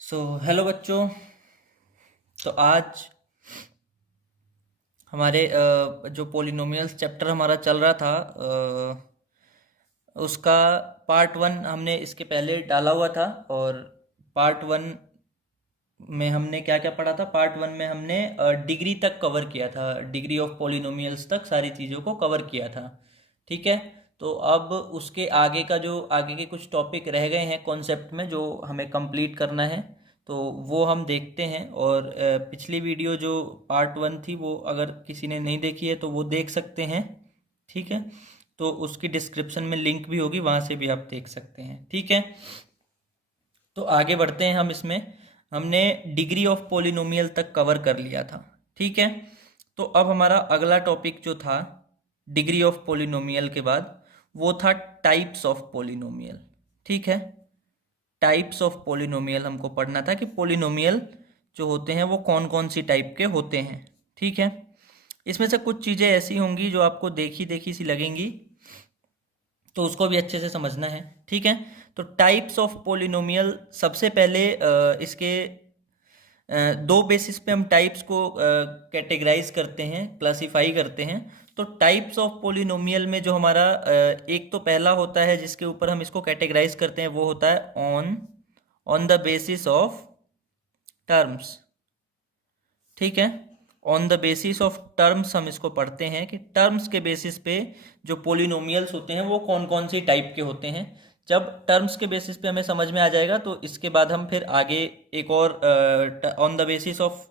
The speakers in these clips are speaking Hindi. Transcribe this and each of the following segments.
हेलो बच्चों। तो आज हमारे जो पोलिनोमियल्स चैप्टर हमारा चल रहा था, उसका पार्ट वन हमने इसके पहले डाला हुआ था। और पार्ट वन में हमने क्या क्या पढ़ा था? पार्ट वन में हमने डिग्री तक कवर किया था, डिग्री ऑफ पोलिनोमियल्स तक सारी चीज़ों को कवर किया था। ठीक है। तो अब उसके आगे का जो आगे के कुछ टॉपिक रह गए हैं कॉन्सेप्ट में, जो हमें कंप्लीट करना है, तो वो हम देखते हैं। और पिछली वीडियो जो पार्ट वन थी, वो अगर किसी ने नहीं देखी है तो वो देख सकते हैं। ठीक है। तो उसकी डिस्क्रिप्शन में लिंक भी होगी, वहाँ से भी आप देख सकते हैं। ठीक है। तो आगे बढ़ते हैं हम इसमें। हमने डिग्री ऑफ पोलिनोमियल तक कवर कर लिया था। ठीक है। तो अब हमारा अगला टॉपिक जो था डिग्री ऑफ पोलिनोमियल के बाद, वो था टाइप्स ऑफ पोलिनोमियल। ठीक है। टाइप्स ऑफ पोलिनोमियल हमको पढ़ना था कि पोलिनोमियल जो होते हैं वो कौन कौन सी टाइप के होते हैं। ठीक है। इसमें से कुछ चीज़ें ऐसी होंगी जो आपको देखी देखी सी लगेंगी, तो उसको भी अच्छे से समझना है। ठीक है। तो टाइप्स ऑफ पोलिनोमियल, सबसे पहले इसके दो बेसिस पे हम टाइप्स को कैटेगराइज करते हैं, क्लासिफाई करते हैं। तो टाइप्स ऑफ पोलिनोमियल में जो हमारा एक तो पहला होता है जिसके ऊपर हम इसको कैटेगराइज करते हैं, वो होता है on on the basis of terms. ठीक है। On the basis of terms हम इसको पढ़ते हैं कि टर्म्स के बेसिस पे जो पोलिनोमियल्स होते हैं वो कौन कौन सी टाइप के होते हैं। जब टर्म्स के बेसिस पे हमें समझ में आ जाएगा, तो इसके बाद हम फिर आगे एक और on the basis of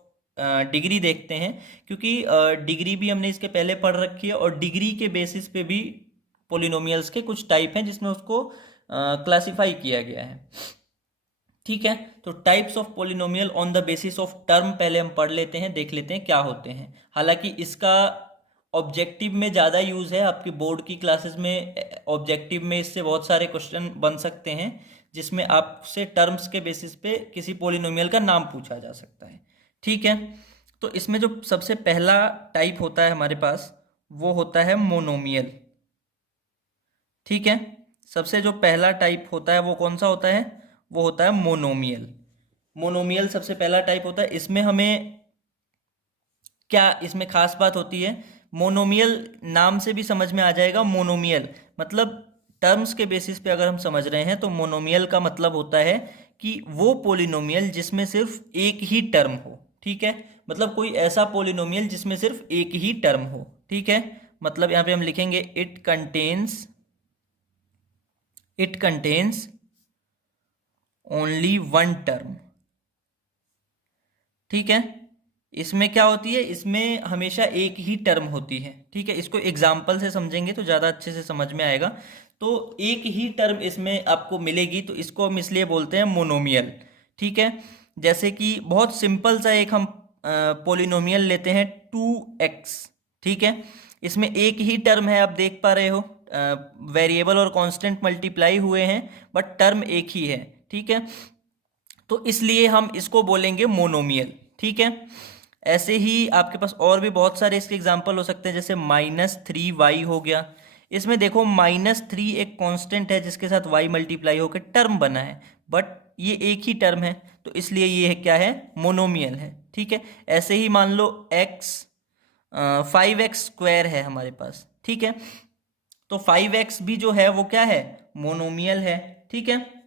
degree देखते हैं, क्योंकि डिग्री भी हमने इसके पहले पढ़ रखी है, और डिग्री के बेसिस पे भी पोलिनोमियल्स के कुछ टाइप हैं जिसमें उसको क्लासिफाई किया गया है। ठीक है। तो types of polynomial on the basis of term पहले हम पढ़ लेते हैं, देख लेते हैं क्या होते हैं। हालांकि इसका ऑब्जेक्टिव में ज़्यादा यूज़ है, आपकी बोर्ड की क्लासेस में ऑब्जेक्टिव में इससे बहुत सारे क्वेश्चन बन सकते हैं, जिसमें आपसे टर्म्स के बेसिस पे किसी पोलिनोमियल का नाम पूछा जा सकता है। ठीक है। तो इसमें जो सबसे पहला टाइप होता है हमारे पास, वो होता है मोनोमियल। ठीक है। सबसे जो पहला टाइप होता है वो कौन सा होता है? वो होता है मोनोमियल। मोनोमियल सबसे पहला टाइप होता है। इसमें हमें क्या इसमें खास बात होती है? मोनोमियल नाम से भी समझ में आ जाएगा। मोनोमियल मतलब टर्म्स के बेसिस पे अगर हम समझ रहे हैं, तो मोनोमियल का मतलब होता है कि वो पोलिनोमियल जिसमें सिर्फ एक ही टर्म हो। ठीक है। मतलब कोई ऐसा पोलिनोमियल जिसमें सिर्फ एक ही टर्म हो। ठीक है। मतलब यहाँ पे हम लिखेंगे it contains only one term. ठीक है। इसमें क्या होती है? इसमें हमेशा एक ही टर्म होती है। ठीक है। इसको एग्जाम्पल से समझेंगे तो ज़्यादा अच्छे से समझ में आएगा। तो एक ही टर्म इसमें आपको मिलेगी, तो इसको हम इसलिए बोलते हैं मोनोमियल। ठीक है। जैसे कि बहुत सिंपल सा एक हम पोलिनोमियल लेते हैं, 2x। ठीक है। इसमें एक ही टर्म है, आप देख पा रहे हो, वेरिएबल और कांस्टेंट मल्टीप्लाई हुए हैं, बट टर्म एक ही है। ठीक है। तो इसलिए हम इसको बोलेंगे मोनोमियल। ठीक है। ऐसे ही आपके पास और भी बहुत सारे इसके एग्जाम्पल हो सकते हैं, जैसे -3y हो गया। इसमें देखो -3 एक कांस्टेंट है जिसके साथ y मल्टीप्लाई होकर टर्म बना है, बट ये एक ही टर्म है, तो इसलिए ये है क्या है? मोनोमियल है। ठीक है। ऐसे ही मान लो x 5x² है हमारे पास। ठीक है। तो 5x भी जो है वो क्या है? मोनोमियल है। ठीक है।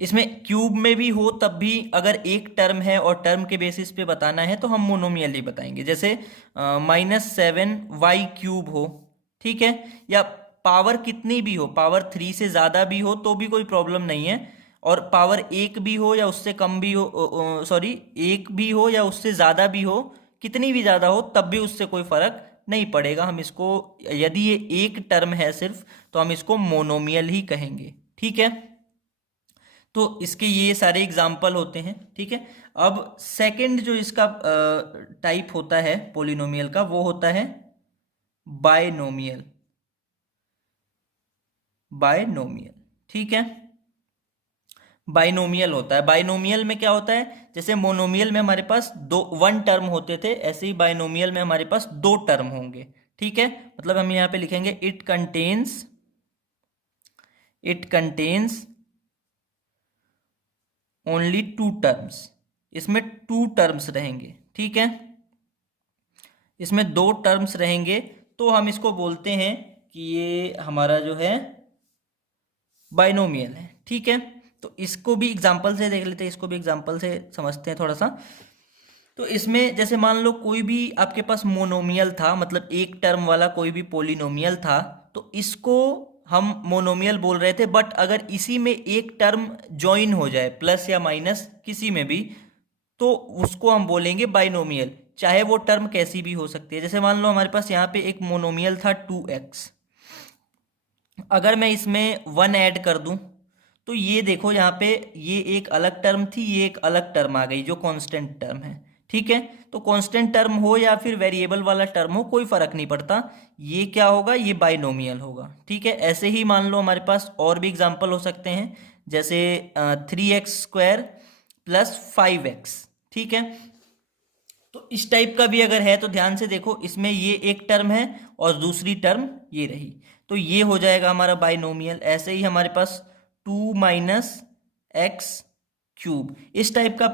इसमें क्यूब में भी हो तब भी अगर एक टर्म है और टर्म के बेसिस पे बताना है तो हम मोनोमियल ही बताएंगे। जैसे -7y³ हो। ठीक है। या पावर कितनी भी हो, पावर 3 से ज़्यादा भी हो तो भी कोई प्रॉब्लम नहीं है, और पावर एक भी हो या उससे कम भी हो, सॉरी, एक भी हो या उससे ज़्यादा भी हो, कितनी भी ज़्यादा हो तब भी उससे कोई फर्क नहीं पड़ेगा। हम इसको, यदि ये एक टर्म है सिर्फ, तो हम इसको मोनोमियल ही कहेंगे। ठीक है। तो इसके ये सारे एग्जाम्पल होते हैं। ठीक है। अब सेकंड जो इसका टाइप होता है पोलिनोमियल का, वो होता है बायनोमियल। बायनोमियल। ठीक है। बाइनोमियल होता है। बाइनोमियल में क्या होता है? जैसे मोनोमियल में हमारे पास दो वन टर्म होते थे, ऐसे ही बाइनोमियल में हमारे पास दो टर्म होंगे। ठीक है। मतलब हम यहाँ पे लिखेंगे it contains only two terms, इसमें टू टर्म्स रहेंगे, ठीक है, इसमें दो टर्म्स रहेंगे, तो हम इसको बोलते हैं कि ये हमारा जो है बाइनोमियल है, ठीक है। तो इसको भी एग्जांपल से देख लेते हैं, इसको भी एग्जांपल से समझते हैं थोड़ा सा। तो इसमें जैसे मान लो कोई भी आपके पास मोनोमियल था, मतलब एक टर्म वाला कोई भी पोलिनोमियल था, तो इसको हम मोनोमियल बोल रहे थे, बट अगर इसी में एक टर्म ज्वाइन हो जाए प्लस या माइनस किसी में भी, तो उसको हम बोलेंगे बाइनोमियल, चाहे वो टर्म कैसी भी हो सकती है। जैसे मान लो हमारे पास यहाँ पे एक मोनोमियल था 2x, अगर मैं इसमें 1 ऐड कर दूं, तो ये देखो यहाँ पे ये एक अलग टर्म थी, ये एक अलग टर्म आ गई जो कांस्टेंट टर्म है, ठीक है। तो कांस्टेंट टर्म हो या फिर वेरिएबल वाला टर्म हो, कोई फर्क नहीं पड़ता, ये क्या होगा, ये बाइनोमियल होगा, ठीक है। ऐसे ही मान लो हमारे पास और भी एग्जांपल हो सकते हैं, जैसे 3x² प्लस 5x, ठीक है। तो इस टाइप का भी अगर है तो ध्यान से देखो, इसमें ये एक टर्म है और दूसरी टर्म ये रही, तो ये हो जाएगा हमारा बाइनोमियल। ऐसे ही हमारे पास 2 माइनस एक्स क्यूब इस टाइप का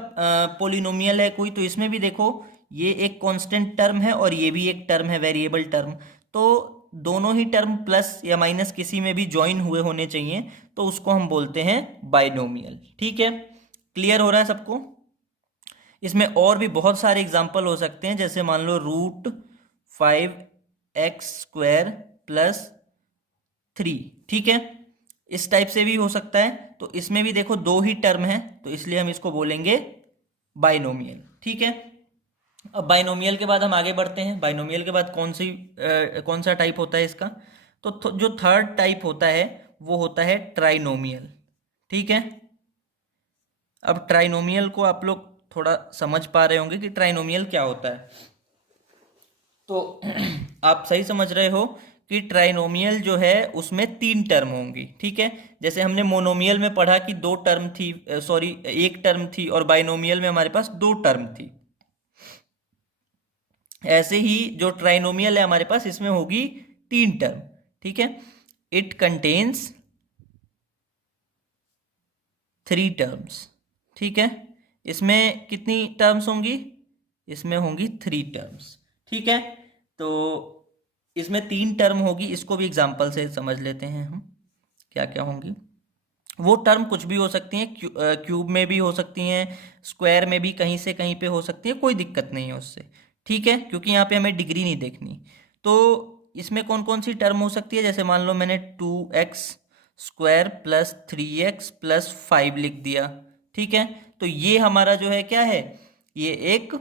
पोलिनोमियल है कोई, तो इसमें भी देखो ये एक कांस्टेंट टर्म है और ये भी एक टर्म है वेरिएबल टर्म, तो दोनों ही टर्म प्लस या माइनस किसी में भी ज्वाइन हुए होने चाहिए, तो उसको हम बोलते हैं बाइनोमियल, ठीक है। क्लियर हो रहा है सबको? इसमें और भी बहुत सारे एग्जाम्पल हो सकते हैं, जैसे मान लो √5x² प्लस 3, ठीक है, इस टाइप से भी हो सकता है। तो इसमें भी देखो दो ही टर्म है, तो इसलिए हम इसको बोलेंगे बाइनोमियल, ठीक है। अब बाइनोमियल के बाद हम आगे बढ़ते हैं। बाइनोमियल के बाद कौन सा टाइप होता है इसका, तो जो थर्ड टाइप होता है वो होता है ट्राइनोमियल, ठीक है। अब ट्राइनोमियल को आप लोग थोड़ा समझ पा रहे होंगे कि ट्राइनोमियल क्या होता है, तो आप सही समझ रहे हो कि ट्राइनोमियल जो है उसमें 3 टर्म होंगी, ठीक है। जैसे हमने मोनोमियल में पढ़ा कि 2 टर्म थी, सॉरी एक टर्म थी, और बाइनोमियल में हमारे पास 2 टर्म थी। ऐसे ही जो ट्राइनोमियल है हमारे पास, इसमें होगी 3 टर्म, ठीक है। इट कंटेन्स 3 टर्म्स, ठीक है। इसमें कितनी टर्म्स होंगी, इसमें होंगी 3 टर्म्स, ठीक है। तो इसमें 3 टर्म होगी, इसको भी एग्जांपल से समझ लेते हैं हम क्या क्या होंगी। वो टर्म कुछ भी हो सकती हैं, क्यूब में भी हो सकती हैं, स्क्वायर में भी कहीं से कहीं पे हो सकती है, कोई दिक्कत नहीं है उससे, ठीक है, क्योंकि यहाँ पे हमें डिग्री नहीं देखनी। तो इसमें कौन कौन सी टर्म हो सकती है, जैसे मान लो मैंने 2x² प्लस 3x प्लस 5 लिख दिया, ठीक है। तो ये हमारा जो है क्या है, ये एक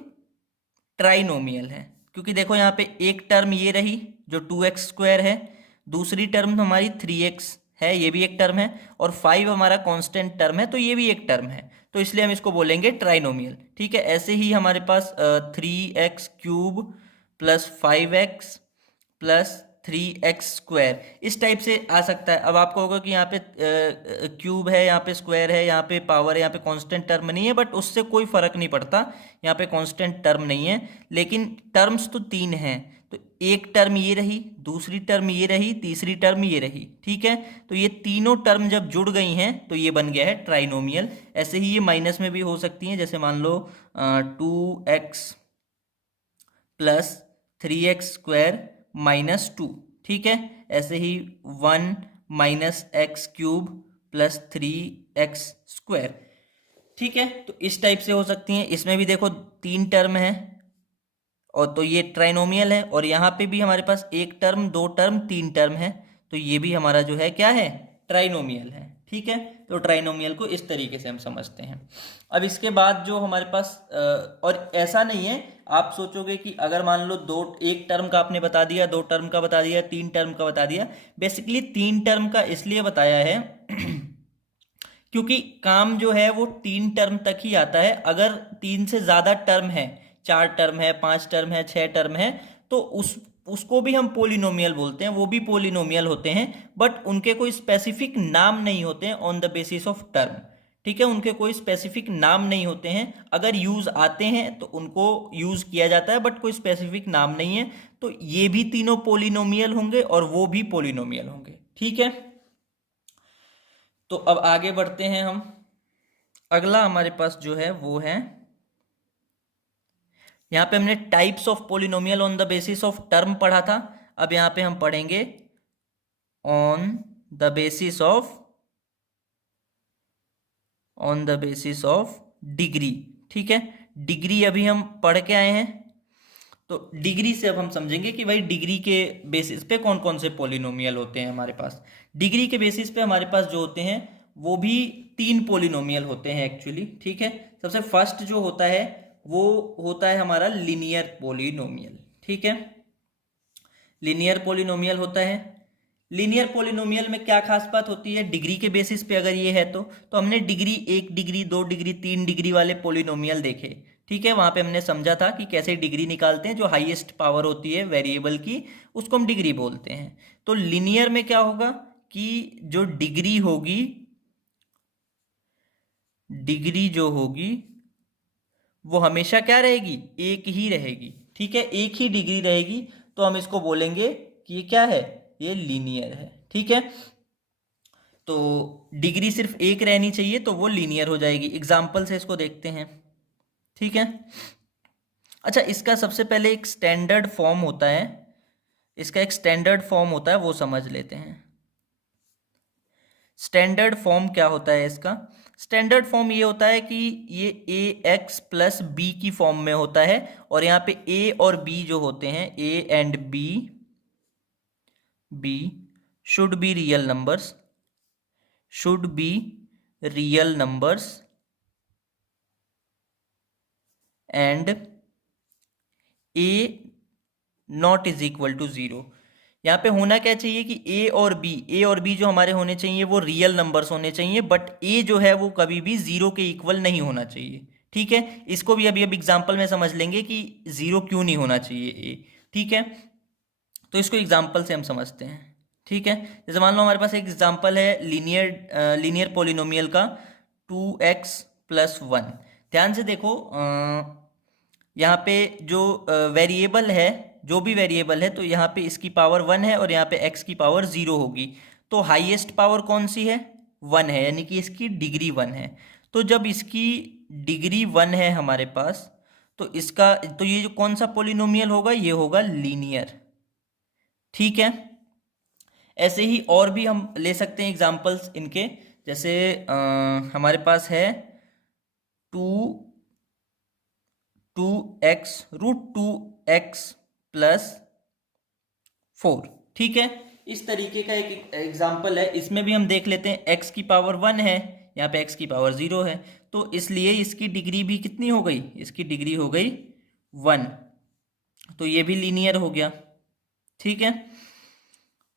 ट्राइनोमियल है, क्योंकि देखो यहाँ पे एक टर्म ये रही जो 2x² है, दूसरी टर्म हमारी 3x है, ये भी एक टर्म है, और 5 हमारा कांस्टेंट टर्म है, तो ये भी एक टर्म है, तो इसलिए हम इसको बोलेंगे ट्राइनोमियल, ठीक है। ऐसे ही हमारे पास 3x³ plus 5x plus 3x² इस टाइप से आ सकता है। अब आपको होगा कि यहाँ पे क्यूब है, यहाँ पे स्क्वायर है, यहाँ पे पावर है, यहाँ पे कांस्टेंट टर्म नहीं है, बट उससे कोई फर्क नहीं पड़ता, यहाँ पे कांस्टेंट टर्म नहीं है, लेकिन टर्म्स तो 3 हैं, तो एक टर्म ये रही, दूसरी टर्म ये रही, तीसरी टर्म ये रही, ठीक है। तो ये तीनों टर्म जब जुड़ गई हैं तो ये बन गया है ट्राइनोमियल। ऐसे ही ये माइनस में भी हो सकती हैं, जैसे मान लो 2x प्लस 3x² माइनस 2, ठीक है। ऐसे ही 1 माइनस x³ प्लस 3x², ठीक है। तो इस टाइप से हो सकती हैं। इसमें भी देखो 3 टर्म है, और तो ये ट्राइनोमियल है, और यहाँ पे भी हमारे पास एक टर्म, 2 टर्म, 3 टर्म है, तो ये भी हमारा जो है क्या है, ट्राइनोमियल है, ठीक है। तो ट्राइनोमियल को इस तरीके से हम समझते हैं। अब इसके बाद जो हमारे पास और ऐसा नहीं है, आप सोचोगे कि अगर मान लो एक टर्म का आपने बता दिया, 2 टर्म का बता दिया, 3 टर्म का बता दिया, बेसिकली 3 टर्म का इसलिए बताया है क्योंकि काम जो है वो 3 टर्म तक ही आता है। अगर 3 से ज़्यादा टर्म है, 4 टर्म है, 5 टर्म है, 6 टर्म है, तो उसको भी हम पोलिनोमियल बोलते हैं, वो भी पोलिनोमियल होते हैं, बट उनके कोई स्पेसिफिक नाम नहीं होते हैं on the basis of term, ठीक है। उनके कोई स्पेसिफिक नाम नहीं होते हैं, अगर यूज आते हैं तो उनको यूज किया जाता है, बट कोई स्पेसिफिक नाम नहीं है। तो ये भी तीनों पोलिनोमियल होंगे और वो भी पोलिनोमियल होंगे, ठीक है। तो अब आगे बढ़ते हैं हम। अगला हमारे पास जो है वो है, यहाँ पे हमने types of polynomial on the basis of term पढ़ा था। अब यहाँ पे हम पढ़ेंगे on the basis of degree. ठीक है, डिग्री अभी हम पढ़ के आए हैं, तो डिग्री से अब हम समझेंगे कि भाई डिग्री के बेसिस पे कौन कौन से पोलिनोमियल होते हैं हमारे पास। डिग्री के बेसिस पे हमारे पास जो होते हैं वो भी 3 पोलिनोमियल होते हैं एक्चुअली। ठीक है, सबसे फर्स्ट जो होता है वो होता है हमारा लीनियर पोलिनोमियल। ठीक है, लीनियर पोलिनोमियल होता है। लीनियर पोलिनोमियल में क्या खास बात होती है डिग्री के बेसिस पे अगर ये है तो हमने डिग्री 1 डिग्री 2 डिग्री 3 डिग्री वाले पोलिनोमियल देखे। ठीक है, वहां पे हमने समझा था कि कैसे डिग्री निकालते हैं। जो हाईएस्ट पावर होती है वेरिएबल की उसको हम डिग्री बोलते हैं। तो लीनियर में क्या होगा कि जो डिग्री होगी, डिग्री जो होगी वो हमेशा क्या रहेगी, एक ही रहेगी। ठीक है, एक ही डिग्री रहेगी, तो हम इसको बोलेंगे कि ये क्या है, ये लीनियर है। ठीक है, तो डिग्री सिर्फ एक रहनी चाहिए तो वो लीनियर हो जाएगी। एग्जाम्पल से इसको देखते हैं। ठीक है, अच्छा इसका सबसे पहले एक स्टैंडर्ड फॉर्म होता है, इसका एक स्टैंडर्ड फॉर्म होता है वो समझ लेते हैं। स्टैंडर्ड फॉर्म क्या होता है इसका, स्टैंडर्ड फॉर्म ये होता है कि ये ए एक्स प्लस बी की फॉर्म में होता है, और यहाँ पे ए और बी जो होते हैं, A and B should be real numbers, should be real numbers and A not is equal to zero. यहाँ पे होना क्या चाहिए कि ए और बी जो हमारे होने चाहिए वो रियल नंबर्स होने चाहिए, बट ए जो है वो कभी भी जीरो के इक्वल नहीं होना चाहिए। ठीक है, इसको भी अभी अब एग्जाम्पल में समझ लेंगे कि जीरो क्यों नहीं होना चाहिए ए। ठीक है, तो इसको एग्जाम्पल से हम समझते हैं। ठीक है, जैसे मान लो हमारे पास एक एग्जाम्पल है लीनियर पोलिनोमियल का 2x प्लस 1। ध्यान से देखो, यहाँ पे जो वेरिएबल है, जो भी वेरिएबल है, तो यहाँ पे इसकी पावर 1 है और यहाँ पे x की पावर 0 होगी। तो हाईएस्ट पावर कौन सी है, 1 है, यानी कि इसकी डिग्री 1 है। तो जब इसकी डिग्री 1 है हमारे पास, तो इसका तो ये जो कौन सा पोलिनोमियल होगा, ये होगा लीनियर। ठीक है, ऐसे ही और भी हम ले सकते हैं एग्जाम्पल्स इनके। जैसे हमारे पास है to x root 2x plus 4। ठीक है, इस तरीके का एक एग्जाम्पल है। इसमें भी हम देख लेते हैं, x की पावर 1 है, यहाँ पे x की पावर 0 है, तो इसलिए इसकी डिग्री भी कितनी हो गई, इसकी डिग्री हो गई 1, तो ये भी लीनियर हो गया। ठीक है,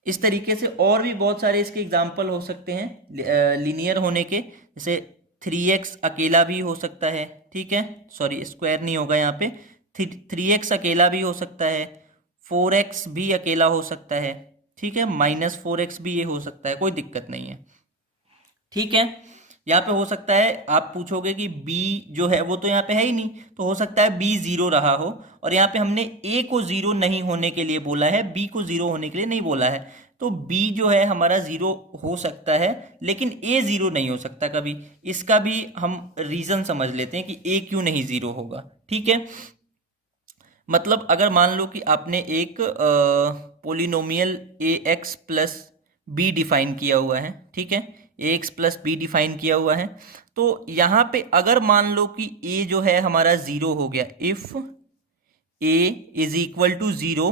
इस तरीके से और भी बहुत सारे इसके एग्जाम्पल हो सकते हैं लीनियर होने के। जैसे 3x अकेला भी हो सकता है। ठीक है, सॉरी स्क्वायर नहीं होगा यहाँ पे, 3x अकेला भी हो सकता है, 4x भी अकेला हो सकता है। ठीक है, -4x भी ये हो सकता है, कोई दिक्कत नहीं है। ठीक है, यहाँ पे हो सकता है, आप पूछोगे कि b जो है वो तो यहाँ पे है ही नहीं, तो हो सकता है b 0 रहा हो, और यहाँ पे हमने a को 0 नहीं होने के लिए बोला है, b को 0 होने के लिए नहीं बोला है। तो b जो है हमारा 0 हो सकता है, लेकिन a 0 नहीं हो सकता कभी। इसका भी हम रीजन समझ लेते हैं कि a क्यों नहीं 0 होगा। ठीक है, मतलब अगर मान लो कि आपने एक polynomial A x plus be define किया हुआ है। ठीक है, a x plus be define किया हुआ है, तो यहाँ पे अगर मान लो कि ए जो है हमारा 0 हो गया, if A is equal to 0,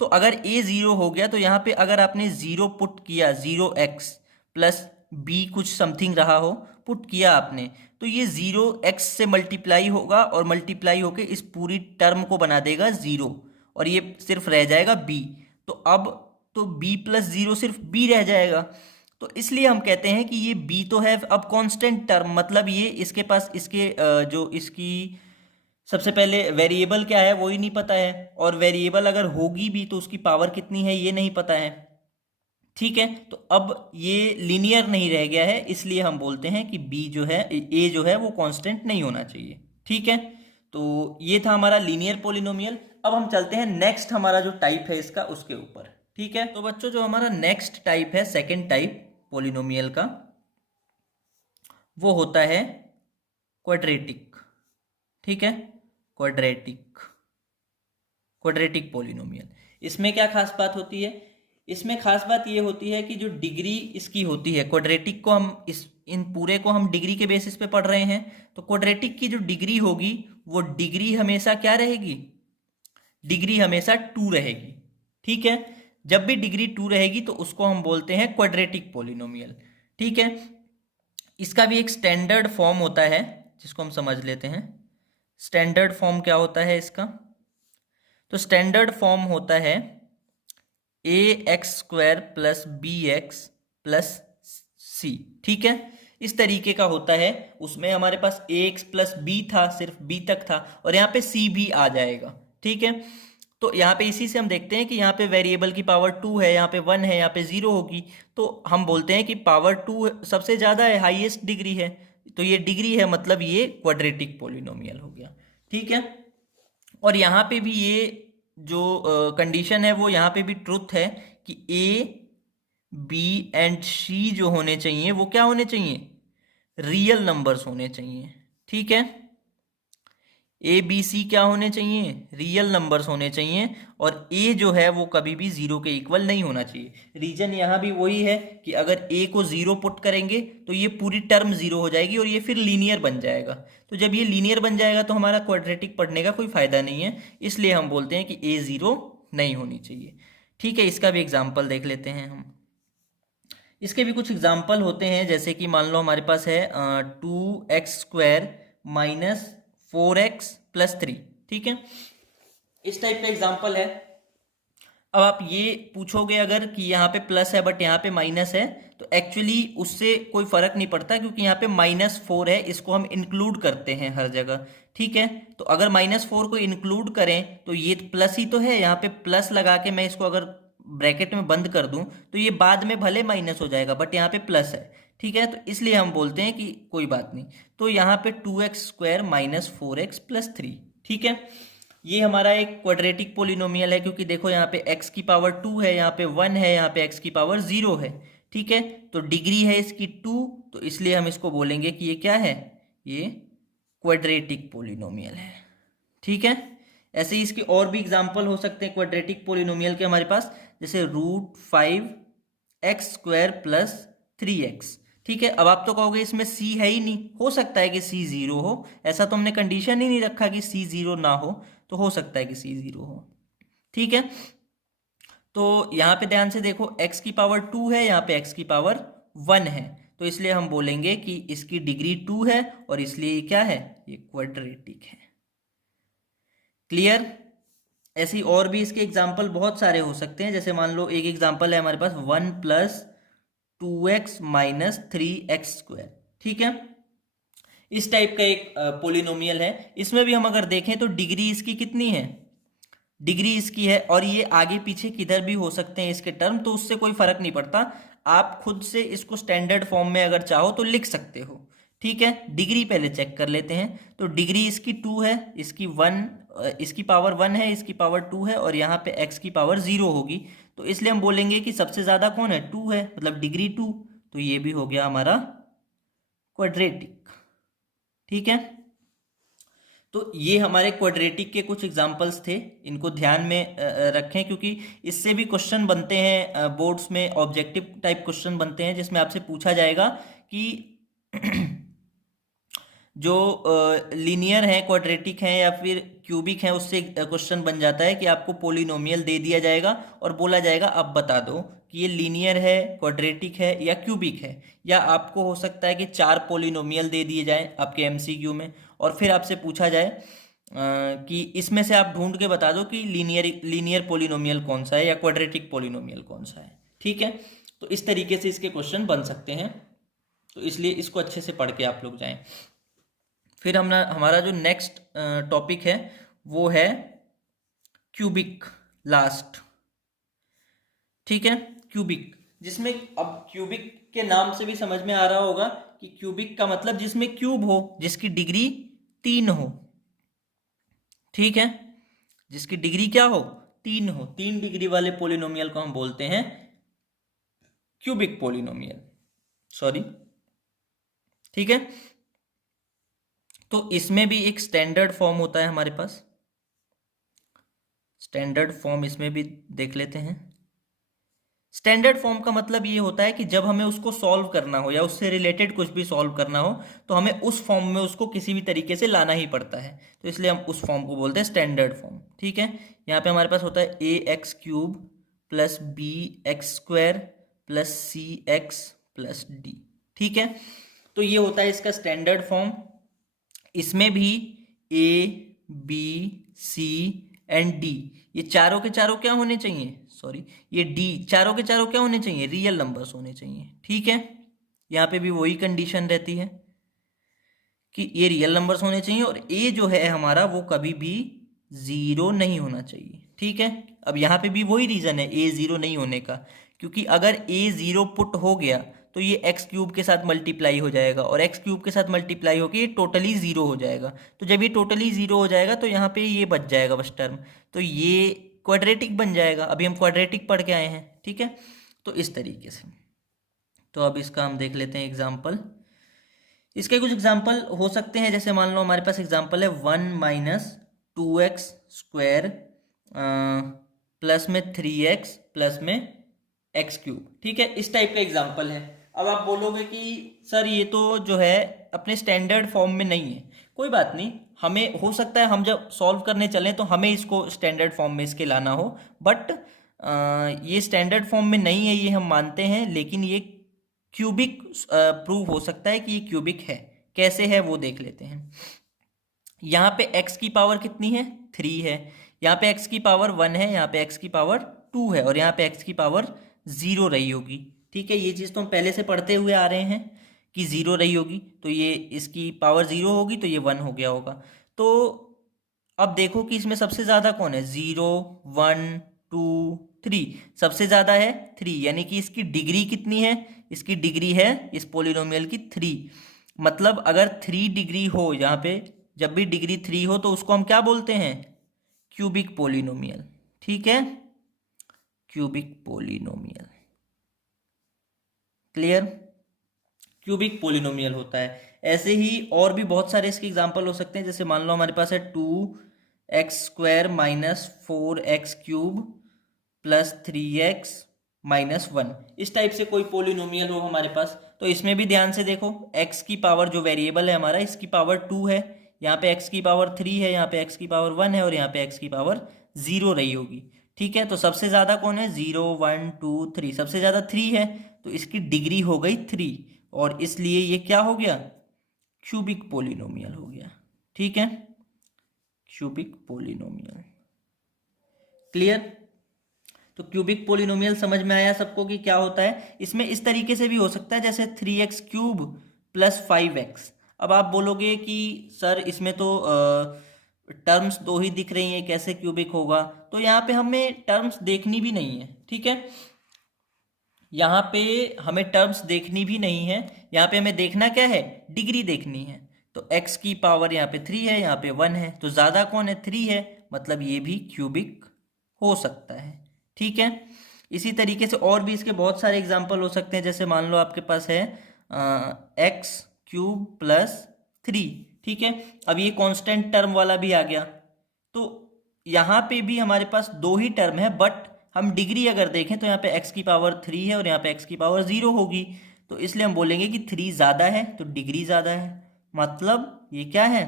तो अगर ए 0 हो गया तो यहाँ पे अगर आपने 0 पुट किया, 0x प्लस बी कुछ समथिंग रहा हो, पुट किया आपने, तो ये 0x से मल्टीप्लाई होगा और मल्टीप्लाई होके इस पूरी टर्म को बना देगा 0, और ये सिर्फ रह जाएगा b। तो अब तो b प्लस 0 सिर्फ b रह जाएगा। तो इसलिए हम कहते हैं कि ये b तो है अब कांस्टेंट टर्म, मतलब ये इसके पास इसके जो इसकी सबसे पहले वेरिएबल क्या है वो ही नहीं पता है, और वेरिएबल अगर होगी भी तो उसकी पावर कितनी है ये नहीं पता है। ठीक है, तो अब ये लीनियर नहीं रह गया है, इसलिए हम बोलते हैं कि बी जो है, ए जो है वो कांस्टेंट नहीं होना चाहिए। ठीक है, तो ये था हमारा लीनियर पोलिनोमियल। अब हम चलते हैं नेक्स्ट हमारा जो टाइप है इसका उसके ऊपर। ठीक है, तो बच्चों जो हमारा नेक्स्ट टाइप है, सेकेंड टाइप पोलिनोमियल का, वो होता है क्वाड्रेटिक, ठीक है, क्वाड्रेटिक पॉलिनोमियल। इसमें क्या खास बात होती है? इसमें खास बात ये होती है कि जो डिग्री इसकी होती है, क्वाड्रेटिक को हम इन पूरे को हम डिग्री के बेसिस पे पढ़ रहे हैं, तो क्वाड्रेटिक की जो डिग्री होगी वो डिग्री हमेशा क्या रहेगी? डिग्री हमेशा 2 रहेगी, ठीक है। जब भी डिग्री 2 रहेगी तो उसको हम बोलते हैं क्वाड्रेटिक पॉलिनोमियल, ठीक है। इसका भी एक स्टैंडर्ड फॉर्म होता है जिसको हम समझ लेते हैं। स्टैंडर्ड फॉर्म क्या होता है इसका? तो स्टैंडर्ड फॉर्म होता है ax² plus bx plus c, ठीक है। इस तरीके का होता है। उसमें हमारे पास ax प्लस b था, सिर्फ b तक था, और यहाँ पे c भी आ जाएगा, ठीक है। तो यहाँ पे इसी से हम देखते हैं कि यहाँ पे वेरिएबल की पावर 2 है, यहाँ पे 1 है, यहाँ पे 0 होगी, तो हम बोलते हैं कि पावर 2 सबसे ज़्यादा है, हाईएस्ट डिग्री है, तो ये डिग्री है, मतलब ये क्वाड्रेटिक पॉलिनोमियल हो गया, ठीक है। और यहाँ पे भी ये जो कंडीशन है वो यहाँ पे भी ट्रुथ है कि ए बी एंड सी जो होने चाहिए वो क्या होने चाहिए? रियल नंबर्स होने चाहिए, ठीक है। ए बी सी क्या होने चाहिए? रियल नंबर्स होने चाहिए, और ए जो है वो कभी भी 0 के इक्वल नहीं होना चाहिए। रीजन यहाँ भी वही है कि अगर ए को 0 पुट करेंगे तो ये पूरी टर्म 0 हो जाएगी और ये फिर लीनियर बन जाएगा। तो जब ये लीनियर बन जाएगा तो हमारा क्वाड्रेटिक पढ़ने का कोई फायदा नहीं है, इसलिए हम बोलते हैं कि ए 0 नहीं होनी चाहिए, ठीक है। इसका भी एग्जाम्पल देख लेते हैं हम। इसके भी कुछ एग्जाम्पल होते हैं, जैसे कि मान लो हमारे पास है 2x² माइनस 4x प्लस 3, ठीक है। इस टाइप का एग्जाम्पल है। अब आप ये पूछोगे अगर कि यहाँ पे प्लस है बट यहाँ पे माइनस है, तो एक्चुअली उससे कोई फर्क नहीं पड़ता, क्योंकि यहाँ पे -4 है, इसको हम इंक्लूड करते हैं हर जगह, ठीक है। तो अगर -4 को इंक्लूड करें तो ये प्लस ही तो है, यहाँ पे प्लस लगा के मैं इसको अगर ब्रैकेट में बंद कर दूं तो ये बाद में भले माइनस हो जाएगा, बट यहाँ पे प्लस है, ठीक है। तो इसलिए हम बोलते हैं कि कोई बात नहीं। तो यहाँ पे 2x² माइनस 4x प्लस 3, ठीक है। ये हमारा एक क्वाड्रेटिक पोलिनोमियल है, क्योंकि देखो यहाँ पे x की पावर 2 है, यहाँ पे 1 है, यहाँ पे x की पावर 0 है, ठीक है। तो डिग्री है इसकी 2, तो इसलिए हम इसको बोलेंगे कि ये क्या है? ये क्वाड्रेटिक पोलिनोमियल है, ठीक है। ऐसे ही इसके और भी एग्जाम्पल हो सकते हैं क्वाड्रेटिक पोलिनोमियल के हमारे पास, जैसे √5x² प्लस 3x, ठीक है। अब आप तो कहोगे इसमें c है ही नहीं, हो सकता है कि c 0 हो, ऐसा तो हमने कंडीशन ही नहीं रखा कि c 0 ना हो सकता है कि c 0 हो, ठीक है। तो यहाँ पे ध्यान से देखो, x की पावर 2 है, यहाँ पे x की पावर 1 है, तो इसलिए हम बोलेंगे कि इसकी डिग्री 2 है और इसलिए ये क्या है? ये क्वाड्रेटिक है। क्लियर? ऐसे ही और भी इसके एग्जाम्पल बहुत सारे हो सकते हैं, जैसे मान लो एक एग्जाम्पल है हमारे पास 1 प्लस 2x माइनस 3x², ठीक है। इस टाइप का एक पोलिनोमियल है। इसमें भी हम अगर देखें तो डिग्री इसकी कितनी है? डिग्री इसकी है, और ये आगे पीछे किधर भी हो सकते हैं इसके टर्म, तो उससे कोई फर्क नहीं पड़ता। आप खुद से इसको स्टैंडर्ड फॉर्म में अगर चाहो तो लिख सकते हो, ठीक है। डिग्री पहले चेक कर लेते हैं। तो डिग्री इसकी 2 है, इसकी पावर 1 है, इसकी पावर 2 है, और यहाँ पे x की पावर 0 होगी, तो इसलिए हम बोलेंगे कि सबसे ज़्यादा कौन है? 2 है, मतलब डिग्री 2, तो ये भी हो गया हमारा क्वाड्रेटिक, ठीक है। तो ये हमारे क्वाड्रेटिक के कुछ एग्जांपल्स थे, इनको ध्यान में रखें, क्योंकि इससे भी क्वेश्चन बनते हैं बोर्ड्स में, ऑब्जेक्टिव टाइप क्वेश्चन बनते हैं, जिसमें आपसे पूछा जाएगा कि जो लीनियर है, क्वाड्रेटिक है या फिर क्यूबिक है, उससे क्वेश्चन बन जाता है कि आपको पोलिनोमियल दे दिया जाएगा और बोला जाएगा अब बता दो कि ये लीनियर है, क्वाड्रेटिक है या क्यूबिक है। या आपको हो सकता है कि 4 पोलिनोमियल दे दिए जाएं आपके एमसीक्यू में, और फिर आपसे पूछा जाए कि इसमें से आप ढूंढ के बता दो कि लीनियर पोलिनोमियल कौन सा है या क्वाड्रेटिक पोलिनोमियल कौन सा है, ठीक है। तो इस तरीके से इसके क्वेश्चन बन सकते हैं, तो इसलिए इसको अच्छे से पढ़ के आप लोग जाएं। फिर हमारा जो नेक्स्ट टॉपिक है वो है क्यूबिक, लास्ट, ठीक है। क्यूबिक, जिसमें अब क्यूबिक के नाम से भी समझ में आ रहा होगा कि क्यूबिक का मतलब जिसमें क्यूब हो, जिसकी डिग्री 3 हो, ठीक है। जिसकी डिग्री क्या हो? 3 हो। 3 डिग्री वाले पोलिनोमियल को हम बोलते हैं क्यूबिक पोलिनोमियल, सॉरी, ठीक है। तो इसमें भी एक स्टैंडर्ड फॉर्म होता है हमारे पास, स्टैंडर्ड फॉर्म इसमें भी देख लेते हैं। स्टैंडर्ड फॉर्म का मतलब ये होता है कि जब हमें उसको सॉल्व करना हो या उससे रिलेटेड कुछ भी सॉल्व करना हो तो हमें उस फॉर्म में उसको किसी भी तरीके से लाना ही पड़ता है, तो इसलिए हम उस फॉर्म को बोलते हैं स्टैंडर्ड फॉर्म। ठीक है, यहाँ पे हमारे पास होता है a x cube plus b x square plus c x plus d. ठीक है, तो ये होता है इसका स्टैंडर्ड फॉर्म। इसमें भी A B C and D, ये चारों के चारों क्या होने चाहिए, सॉरी ये डी, चारों के चारों क्या होने चाहिए, रियल नंबर्स होने चाहिए। ठीक है, यहाँ पे भी वही कंडीशन रहती है कि ये रियल नंबर्स होने चाहिए और ए जो है हमारा वो कभी भी जीरो नहीं होना चाहिए। ठीक है, अब यहाँ पे भी वही रीज़न है ए जीरो नहीं होने का, क्योंकि अगर ए जीरो पुट हो गया तो ये एक्स क्यूब के साथ मल्टीप्लाई हो जाएगा और एक्स क्यूब के साथ मल्टीप्लाई होकर ये टोटली ज़ीरो हो जाएगा। तो जब ये टोटली ज़ीरो हो जाएगा तो यहाँ पे ये बच जाएगा बस टर्म, तो ये क्वाड्रेटिक बन जाएगा। अभी हम क्वाड्रेटिक पढ़ के आए हैं। ठीक है, तो इस तरीके से। तो अब इसका हम देख लेते हैं एग्जाम्पल। इसके कुछ एग्जाम्पल हो सकते हैं, जैसे मान लो हमारे पास एग्जाम्पल है 1 - 2x² प्लस में 3x प्लस में एक्स क्यूब। ठीक है, इस टाइप का एग्जाम्पल है। अब आप बोलोगे कि सर ये तो जो है अपने स्टैंडर्ड फॉर्म में नहीं है। कोई बात नहीं, हमें हो सकता है हम जब सॉल्व करने चलें तो हमें इसको स्टैंडर्ड फॉर्म में इसके लाना हो, बट ये स्टैंडर्ड फॉर्म में नहीं है ये हम मानते हैं, लेकिन ये क्यूबिक प्रूव हो सकता है कि ये क्यूबिक है। कैसे है वो देख लेते हैं। यहाँ पे x की पावर कितनी है, 3 है। यहाँ पे x की पावर 1 है, यहाँ पे x की पावर 2 है और यहाँ पे x की पावर 0 रही होगी। ठीक है, ये चीज़ तो हम पहले से पढ़ते हुए आ रहे हैं कि 0 रही होगी, तो ये इसकी पावर 0 होगी तो ये 1 हो गया होगा। तो अब देखो कि इसमें सबसे ज़्यादा कौन है, 0 1 2 3, सबसे ज़्यादा है 3, यानी कि इसकी डिग्री कितनी है, इसकी डिग्री है इस पोलिनोमियल की 3। मतलब अगर 3 डिग्री हो यहाँ पे, जब भी डिग्री 3 हो तो उसको हम क्या बोलते हैं, क्यूबिक पोलिनोमियल। ठीक है, cubic polynomial, clear, cubic polynomial होता है। ऐसे ही और भी बहुत सारे इसके एग्जांपल हो सकते हैं, जैसे मान लो हमारे पास है 2x² - 4x³ प्लस 3x - 1, इस टाइप से कोई पोलिनोमियल हो हमारे पास, तो इसमें भी ध्यान से देखो, x की पावर जो वेरिएबल है हमारा, इसकी पावर 2 है, यहाँ पे x की पावर 3 है, यहाँ पे x की पावर 1 है और यहाँ पे x की पावर 0 रही होगी। ठीक है, तो सबसे ज़्यादा कौन है, 0 1 2 3, सबसे ज़्यादा 3 है, तो इसकी डिग्री हो गई 3 और इसलिए ये क्या हो गया, क्यूबिक पोलिनोमियल हो गया। ठीक है, क्यूबिक पोलिनोमियल, क्लियर। तो क्यूबिक पोलिनोमियल समझ में आया सबको कि क्या होता है। इसमें इस तरीके से भी हो सकता है, जैसे 3x³ प्लस 5x। अब आप बोलोगे कि सर इसमें तो टर्म्स दो ही दिख रही हैं, कैसे क्यूबिक होगा, तो यहाँ पे हमें टर्म्स देखनी भी नहीं है। ठीक है, यहाँ पे हमें टर्म्स देखनी भी नहीं है, यहाँ पे हमें देखना क्या है, डिग्री देखनी है। तो x की पावर यहाँ पे 3 है, यहाँ पे 1 है, तो ज़्यादा कौन है, 3 है, मतलब ये भी क्यूबिक हो सकता है। ठीक है, इसी तरीके से और भी इसके बहुत सारे एग्जाम्पल हो सकते हैं, जैसे मान लो आपके पास है x³ प्लस 3। ठीक है, अब ये कांस्टेंट टर्म वाला भी आ गया, तो यहाँ पे भी हमारे पास दो ही टर्म है, बट हम डिग्री अगर देखें तो यहाँ पे x की पावर 3 है और यहाँ पे x की पावर 0 होगी, तो इसलिए हम बोलेंगे कि 3 ज़्यादा है तो डिग्री ज़्यादा है, मतलब ये क्या है,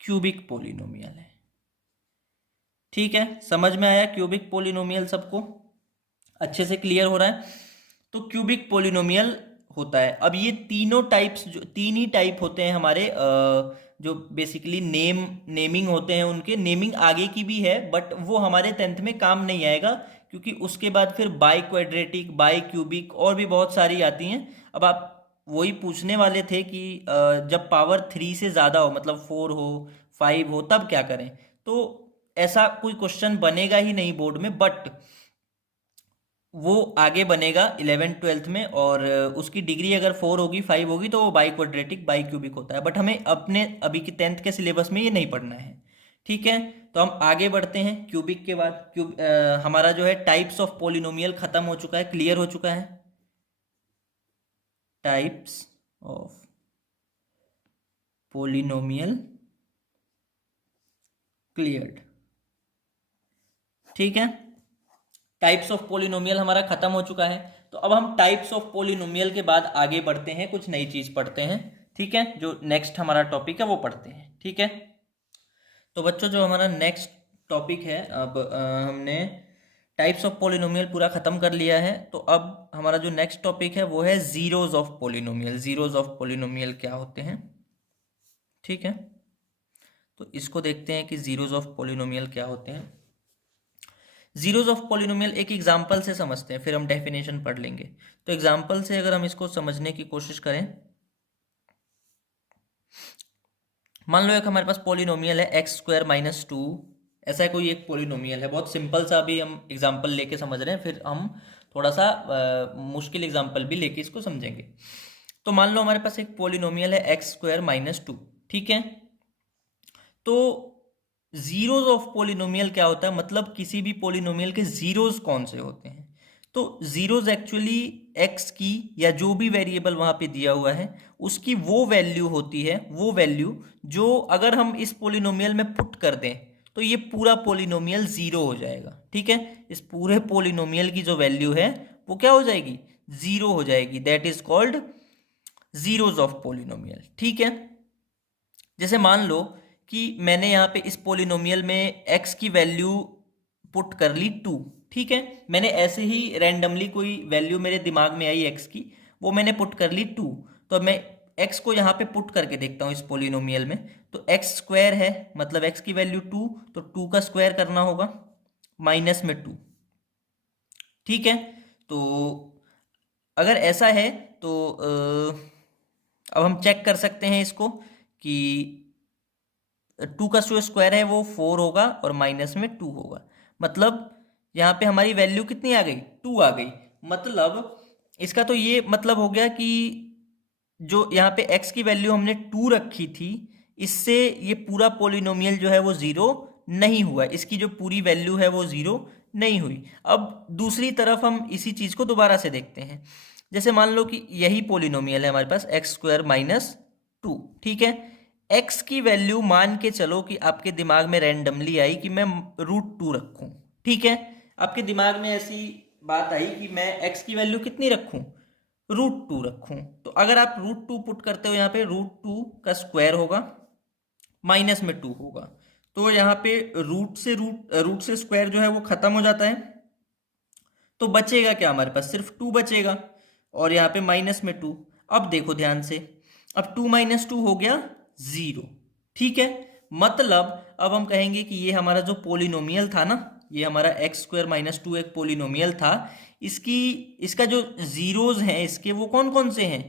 क्यूबिक पोलिनोमियल है। ठीक है, समझ में आया क्यूबिक पोलिनोमियल, सबको अच्छे से क्लियर हो रहा है। तो क्यूबिक पोलिनोमियल होता है। अब ये तीनों टाइप्स, जो तीन ही टाइप होते हैं हमारे, जो बेसिकली नेमिंग होते हैं, उनके नेमिंग आगे की भी है, बट वो हमारे 10th में काम नहीं आएगा, क्योंकि उसके बाद फिर बाई क्वाड्रेटिक, बाई क्यूबिक और भी बहुत सारी आती हैं। अब आप वही पूछने वाले थे कि जब पावर 3 से ज़्यादा हो, मतलब 4 हो 5 हो, तब क्या करें। तो ऐसा कोई क्वेश्चन बनेगा ही नहीं बोर्ड में, बट वो आगे बनेगा 11th-12th में, और उसकी डिग्री अगर 4 होगी 5 होगी तो वो बाई क्वाड्रेटिक बाई क्यूबिक होता है, बट हमें अपने अभी की 10th के सिलेबस में ये नहीं पढ़ना है। ठीक है, तो हम आगे बढ़ते हैं। क्यूबिक के बाद हमारा जो है टाइप्स ऑफ पोलिनोमियल खत्म हो चुका है, क्लियर हो चुका है, टाइप्स ऑफ पोलिनोमियल क्लियर्ड। ठीक है, टाइप्स ऑफ पोलिनोमियल हमारा खत्म हो चुका है। तो अब हम टाइप्स ऑफ पोलिनोमियल के बाद आगे बढ़ते हैं, कुछ नई चीज पढ़ते हैं। ठीक है, जो नेक्स्ट हमारा टॉपिक है वो पढ़ते हैं। ठीक है, तो बच्चों जो हमारा नेक्स्ट टॉपिक है, अब हमने टाइप्स ऑफ पोलिनोमियल पूरा खत्म कर लिया है। तो अब हमारा जो नेक्स्ट टॉपिक है वो है zeros of polynomial. Zeros of polynomial क्या होते हैं? ठीक है, तो इसको देखते हैं कि जीरोज ऑफ पोलिनोमियल क्या होते हैं। जीरोज ऑफ पोलिनोमियल एक एग्जाम्पल से समझते हैं, फिर हम डेफिनेशन पढ़ लेंगे। तो एग्जाम्पल से अगर हम इसको समझने की कोशिश करें, मान लो एक हमारे पास पोलिनोमियल है एक्स स्क्वायर माइनस टू। ऐसा कोई एक पोलिनोमियल है, बहुत सिंपल सा अभी हम एग्जाम्पल लेके समझ रहे हैं, फिर हम थोड़ा सा मुश्किल एग्जाम्पल भी लेके इसको समझेंगे। तो मान लो हमारे पास एक पोलिनोमियल है एक्स स्क्वायर माइनस टू। ठीक है, तो जीरोज ऑफ पोलिनोमियल क्या होता है, मतलब किसी भी पोलिनोमियल के जीरोज कौन से होते हैं। तो जीरोज एक्चुअली एक्स की या जो भी वेरिएबल वहां पे दिया हुआ है उसकी वो वैल्यू होती है, वो वैल्यू जो अगर हम इस पोलिनोमियल में पुट कर दें तो ये पूरा पोलिनोमियल जीरो हो जाएगा। ठीक है, इस पूरे पोलिनोमियल की जो वैल्यू है वो क्या हो जाएगी, जीरो हो जाएगी। That is called zeros of polynomial. ठीक है, जैसे मान लो कि मैंने यहाँ पे इस पोलिनोमियल में x की वैल्यू पुट कर ली 2। ठीक है, मैंने ऐसे ही रैंडमली कोई वैल्यू मेरे दिमाग में आई x की, वो मैंने पुट कर ली 2। तो मैं x को यहाँ पे पुट करके देखता हूँ इस पोलिनोमियल में। तो x स्क्वायर है, मतलब x की वैल्यू 2, तो 2 का स्क्वायर करना होगा माइनस में 2। ठीक है, तो अगर ऐसा है तो अब हम चेक कर सकते हैं इसको कि 2 का जो स्क्वायर है वो 4 होगा और माइनस में 2 होगा। मतलब यहाँ पे हमारी वैल्यू कितनी आ गई, 2 आ गई। मतलब इसका तो ये मतलब हो गया कि जो यहाँ पे x की वैल्यू हमने 2 रखी थी, इससे ये पूरा पोलिनोमियल जो है वो जीरो नहीं हुआ, इसकी जो पूरी वैल्यू है वो जीरो नहीं हुई। अब दूसरी तरफ हम इसी चीज को दोबारा से देखते हैं। जैसे मान लो कि यही पोलिनोमियल है हमारे पास एक्स स्क्वायर माइनस टू। ठीक है, x की वैल्यू मान के चलो कि आपके दिमाग में रैंडमली आई कि मैं √2 रखूं। ठीक है, आपके दिमाग में ऐसी बात आई कि मैं x की वैल्यू कितनी रखूं, √2 रखूं। तो अगर आप √2 पुट करते हो यहाँ पे, √2 का स्क्वायर होगा माइनस में 2 होगा। तो यहाँ पे रूट से स्क्वायर जो है वो खत्म हो जाता है। तो बचेगा क्या हमारे पास, सिर्फ 2 बचेगा और यहाँ पे माइनस में 2। अब देखो ध्यान से, अब 2 माइनस 2 हो गया 0। ठीक है, मतलब अब हम कहेंगे कि ये हमारा जो पोलिनोमियल था ना, ये हमारा एक्स स्क्वायर माइनस 2 एक पोलिनोमियल था, इसका जो जीरोज हैं इसके वो कौन कौन से हैं,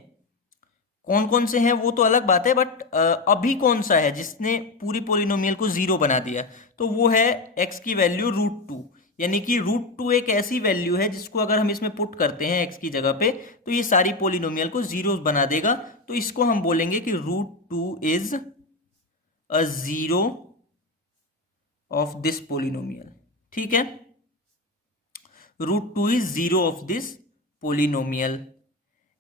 कौन कौन से हैं वो तो अलग बात है, बट अभी कौन सा है जिसने पूरी पोलिनोमियल को जीरो बना दिया, तो वो है x की वैल्यू √2। यानी कि √2 एक ऐसी वैल्यू है जिसको अगर हम इसमें पुट करते हैं x की जगह पे तो ये सारी पोलिनोमियल को जीरो बना देगा। तो इसको हम बोलेंगे कि √2 is a zero of this polynomial. ठीक है, √2 is zero of this polynomial.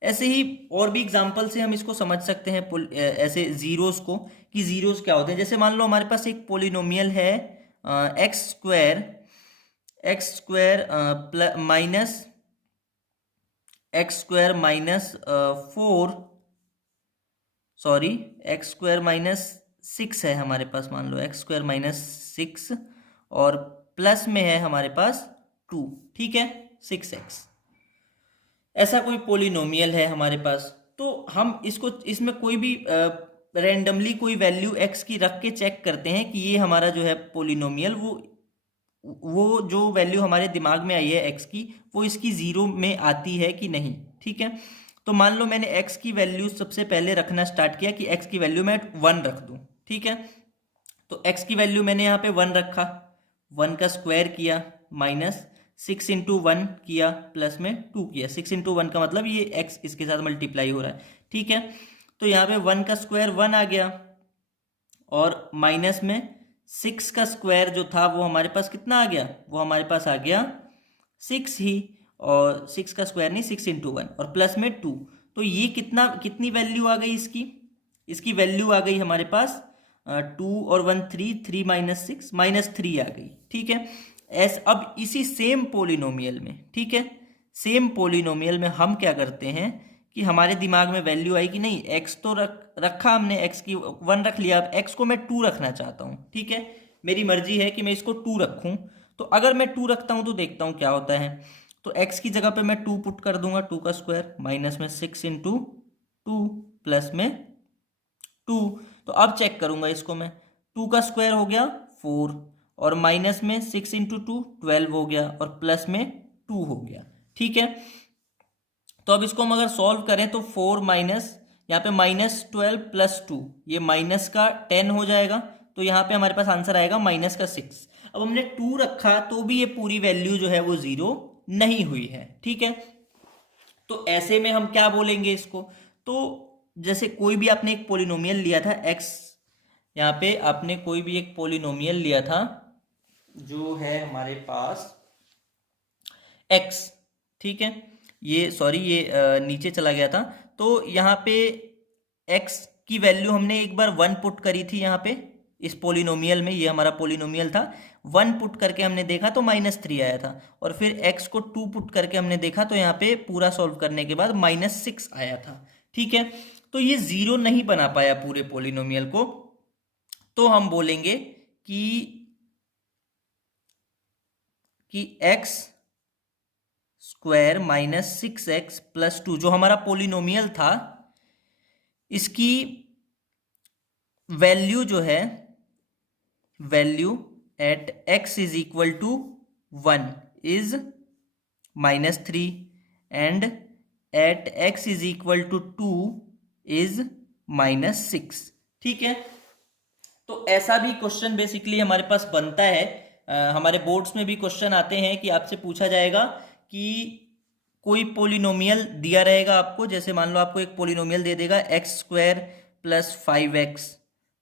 ऐसे ही और भी एग्जाम्पल से हम इसको समझ सकते हैं ऐसे जीरोस को, कि जीरोस क्या होते हैं। जैसे मान लो हमारे पास एक पोलिनोमियल है x square minus x square minus 6 है हमारे पास। मान लो एक्स स्क्वायर माइनस 6 और प्लस में है हमारे पास 2। ठीक है, 6x, ऐसा कोई पोलिनोमियल है हमारे पास। तो हम इसमें कोई भी रैंडमली कोई वैल्यू x की रख के चेक करते हैं कि ये हमारा जो है पोलिनोमियल, वो जो वैल्यू हमारे दिमाग में आई है x की, वो इसकी जीरो में आती है कि नहीं। ठीक है, तो मान लो मैंने x की वैल्यू सबसे पहले रखना स्टार्ट किया कि x की वैल्यू मैं 1 रख दूं। ठीक है, तो x की वैल्यू मैंने यहाँ पे 1 रखा, 1 का स्क्वायर किया माइनस 6 इंटू 1 किया प्लस में 2 किया। 6 इंटू 1 का मतलब ये x इसके साथ मल्टीप्लाई हो रहा है। ठीक है, तो यहाँ पे 1 का स्क्वायर 1 आ गया और माइनस में 6 का स्क्वायर जो था वो हमारे पास कितना आ गया, वो हमारे पास आ गया 6 ही, और 6 का स्क्वायर नहीं 6 इंटू 1 और प्लस में 2। तो ये कितनी वैल्यू आ गई इसकी, इसकी वैल्यू आ गई हमारे पास 2 और 1 3, 3 - 6 -3 आ गई, ठीक है। अब इसी सेम पोलिनोमियल में, ठीक है, सेम पोलिनोमियल में हम क्या करते हैं कि हमारे दिमाग में वैल्यू आई कि नहीं, एक्स तो रखा हमने, एक्स की 1 रख लिया, अब एक्स को मैं 2 रखना चाहता हूँ, ठीक है। मेरी मर्जी है कि मैं इसको 2 रखूँ। तो अगर मैं 2 रखता हूँ तो देखता हूँ क्या होता है। तो एक्स की जगह पे मैं 2 पुट कर दूंगा, 2 का स्क्वायर माइनस में 6 × 2 प्लस में 2। तो अब चेक करूंगा इसको मैं, 2 का स्क्वायर हो गया 4, और माइनस में 6 × 2 12 हो गया, और प्लस में 2 हो गया, ठीक है। तो अब इसको हम अगर सॉल्व करें तो 4 माइनस, यहाँ पे -12 + 2, ये माइनस का 10 हो जाएगा। तो यहाँ पे हमारे पास आंसर आएगा माइनस का 6। अब हमने 2 रखा तो भी ये पूरी वैल्यू जो है वो 0 नहीं हुई है, ठीक है। तो ऐसे में हम क्या बोलेंगे इसको, तो जैसे कोई भी आपने एक पोलिनोमियल लिया था x, यहाँ पे आपने कोई भी एक पोलिनोमियल लिया था जो है हमारे पास x, ठीक है। ये सॉरी, ये नीचे चला गया था। तो यहाँ पे x की वैल्यू हमने एक बार 1 पुट करी थी यहाँ पे इस पोलिनोमियल में, ये हमारा पोलिनोमियल था। 1 पुट करके हमने देखा तो -3 आया था, और फिर x को 2 पुट करके हमने देखा तो यहाँ पे पूरा सॉल्व करने के बाद -6 आया था, ठीक है। तो ये 0 नहीं बना पाया पूरे पोलिनोमियल को। तो हम बोलेंगे कि x स्क्वायर -6x + 2 जो हमारा पोलिनोमियल था, इसकी वैल्यू जो है, value at x = 1 is -3, and at x = 2 is -6, ठीक है। तो ऐसा भी क्वेश्चन बेसिकली हमारे पास बनता है। हमारे बोर्ड्स में भी क्वेश्चन आते हैं कि आपसे पूछा जाएगा कि कोई पोलिनोमियल दिया रहेगा आपको, जैसे मान लो आपको एक पोलिनोमियल दे देगा x² + 5x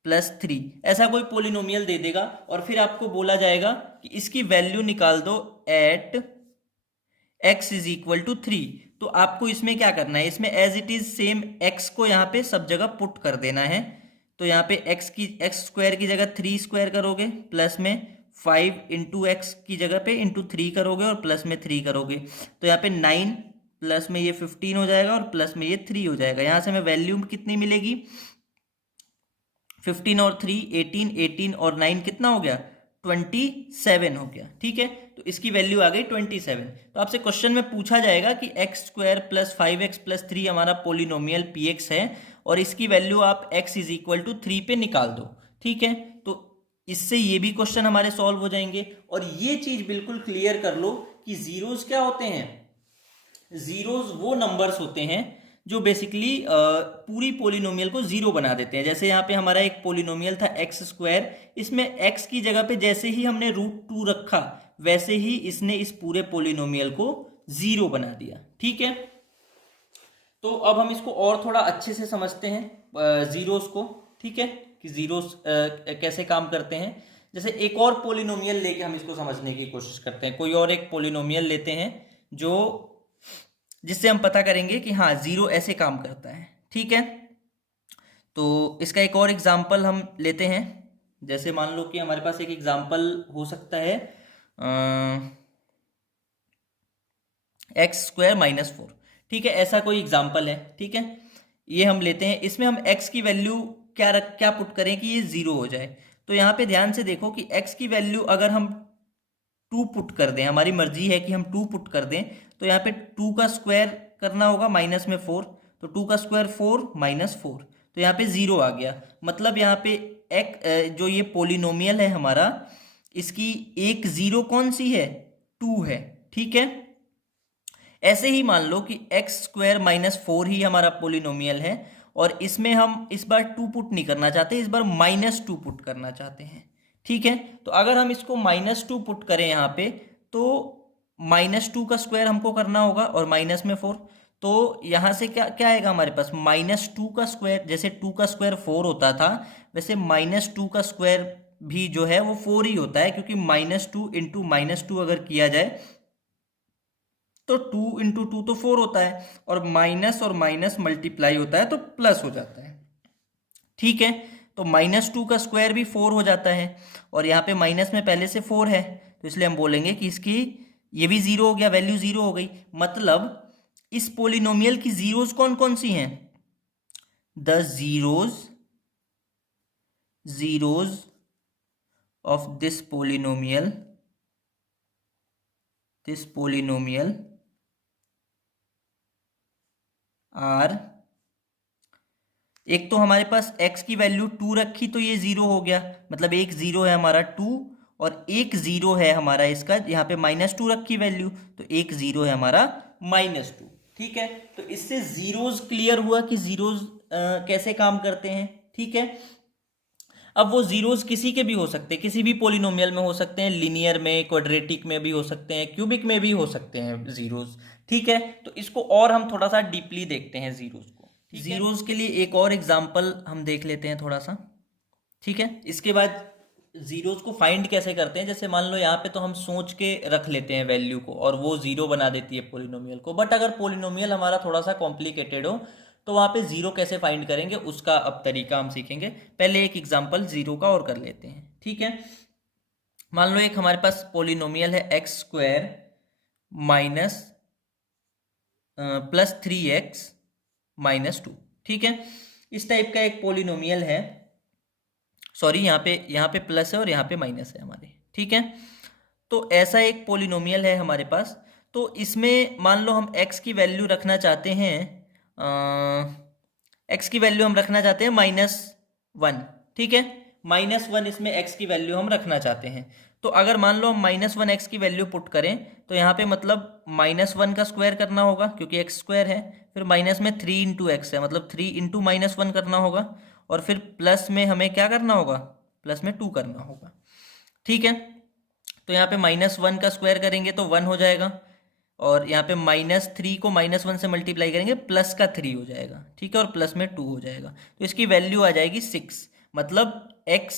+ 3, ऐसा कोई पोलिनोमियल दे देगा, और फिर आपको बोला जाएगा कि इसकी वैल्यू निकाल दो एट x = 3। तो आपको इसमें क्या करना है, इसमें as it is same x को यहाँ पे सब जगह पुट कर देना है। तो यहाँ पे x² की जगह 3² करोगे, प्लस में 5 × x की जगह पे ×3 करोगे, और प्लस में 3 करोगे। तो यहाँ पे 9 प्लस में ये 15 हो जाएगा, और प्लस में ये 3 हो जाएगा। यहाँ से हमें वैल्यू कितनी मिलेगी, 15 और 3 18, 18 और 9 कितना हो गया, 27 हो गया, ठीक है। तो इसकी वैल्यू आ गई 27। तो आपसे क्वेश्चन में पूछा जाएगा कि x² + 5x + 3 हमारा पोलिनोमियल px है, और इसकी वैल्यू आप x = 3 पे निकाल दो, ठीक है। तो इससे ये भी क्वेश्चन हमारे सॉल्व हो जाएंगे। और ये चीज बिल्कुल क्लियर कर लो कि जीरोस क्या होते हैं। जीरोस वो नंबर्स होते हैं जो बेसिकली पूरी पोलिनोमियल को 0 बना देते हैं। जैसे यहाँ पे हमारा एक पोलिनोमियल था x², इसमें x की जगह पे जैसे ही हमने √2 रखा, वैसे ही इसने इस पूरे पोलिनोमियल को 0 बना दिया, ठीक है। तो अब हम इसको और थोड़ा अच्छे से समझते हैं जीरोस को, ठीक है, कि जीरोस कैसे काम करते हैं। जैसे एक और पोलिनोमियल लेके हम इसको समझने की कोशिश करते हैं। कोई और एक पोलिनोमियल लेते हैं जो, जिससे हम पता करेंगे कि हाँ 0 ऐसे काम करता है, ठीक है। तो इसका एक और एग्जाम्पल हम लेते हैं। जैसे मान लो कि हमारे पास एक एग्जाम्पल हो सकता है x² - 4, ठीक है, ऐसा कोई एग्जाम्पल है, ठीक है। ये हम लेते हैं, इसमें हम x की वैल्यू क्या पुट करें कि ये 0 हो जाए। तो यहाँ पे ध्यान से देखो कि x की वैल्यू अगर हम 2 पुट कर दें, हमारी मर्जी है कि हम 2 पुट कर दें, तो यहाँ पे 2 का स्क्वायर करना होगा माइनस में 4, तो 2 का स्क्वायर 4 - 4, तो यहाँ पे 0 आ गया। मतलब यहाँ पे एक जो ये पोलिनोमियल है हमारा, इसकी एक 0 कौन सी है, 2 है, ठीक है। ऐसे ही मान लो कि x² - 4 ही हमारा पोलिनोमियल है, और इसमें हम इस बार 2 पुट नहीं करना चाहते, इस बार -2 पुट करना चाहते हैं, ठीक है। तो अगर हम इसको -2 पुट करें यहाँ पे, तो -2 का स्क्वायर हमको करना होगा, और माइनस में 4, तो यहाँ से क्या क्या आएगा हमारे पास, -2 का स्क्वायर, जैसे 2 का स्क्वायर 4 होता था, वैसे -2 का स्क्वायर भी जो है वो 4 ही होता है, क्योंकि -2 × -2 अगर किया जाए तो 2 × 2 तो 4 होता है, और माइनस और माइनस मल्टीप्लाई होता है तो प्लस हो जाता है। ठीक है, तो -2 का स्क्वायर भी 4 हो जाता है, और यहाँ पे माइनस में पहले से 4 है, तो इसलिए हम बोलेंगे कि इसकी ये भी 0 हो गया, वैल्यू 0 हो गई। मतलब इस पोलिनोमियल की जीरोज कौन कौन सी हैं? The zeros of this polynomial are, एक तो हमारे पास x की वैल्यू 2 रखी तो ये 0 हो गया, मतलब एक 0 है हमारा 2, और एक 0 है हमारा इसका यहाँ पे -2 रखी वैल्यू, तो एक 0 है हमारा -2। ठीक है, तो इससे जीरोज क्लियर हुआ कि जीरोज कैसे काम करते हैं। ठीक है, अब वो जीरोज किसी के भी हो सकते हैं, किसी भी पोलिनोमियल में हो सकते हैं, लीनियर में, क्वाड्रेटिक में भी हो सकते हैं, क्यूबिक में भी हो सकते हैं जीरोज। ठीक है, तो इसको और हम थोड़ा सा डीपली देखते हैं जीरोज को। जीरोज के लिए एक और एग्जांपल हम देख लेते हैं थोड़ा सा। ठीक है, इसके बाद जीरोज को फाइंड कैसे करते हैं, जैसे मान लो यहाँ पे तो हम सोच के रख लेते हैं वैल्यू को और वो जीरो बना देती है पोलिनोमियल को, बट अगर पोलिनोमियल हमारा थोड़ा सा कॉम्प्लिकेटेड हो तो वहाँ पे जीरो कैसे फाइंड करेंगे उसका अब तरीका हम सीखेंगे। पहले एक एग्जांपल जीरो का और कर लेते हैं। ठीक है, मान लो एक हमारे पास पोलिनोमियल है x² माइनस +3x-2। ठीक है, इस टाइप का एक पोलिनोमियल है, सॉरी यहाँ पे प्लस है और यहाँ पे माइनस है हमारे। ठीक है, तो ऐसा एक पोलिनोमियल है हमारे पास, तो इसमें मान लो हम x की वैल्यू रखना चाहते हैं, x की वैल्यू हम रखना चाहते हैं -1। ठीक है, -1 इसमें x की वैल्यू हम रखना चाहते हैं, तो अगर मान लो हम -1 x की वैल्यू पुट करें तो यहाँ पे मतलब -1 का स्क्वायर करना होगा क्योंकि x² है, फिर माइनस में 3 इंटू एक्स है मतलब 3 इंटू -1 करना होगा, और फिर प्लस में हमें क्या करना होगा, प्लस में 2 करना होगा। ठीक है, तो यहाँ पे -1 का स्क्वायर करेंगे तो 1 हो जाएगा, और यहाँ पे -3 को -1 से मल्टीप्लाई करेंगे प्लस का 3 हो जाएगा। ठीक है, और प्लस में 2 हो जाएगा, तो इसकी वैल्यू आ जाएगी 6। मतलब x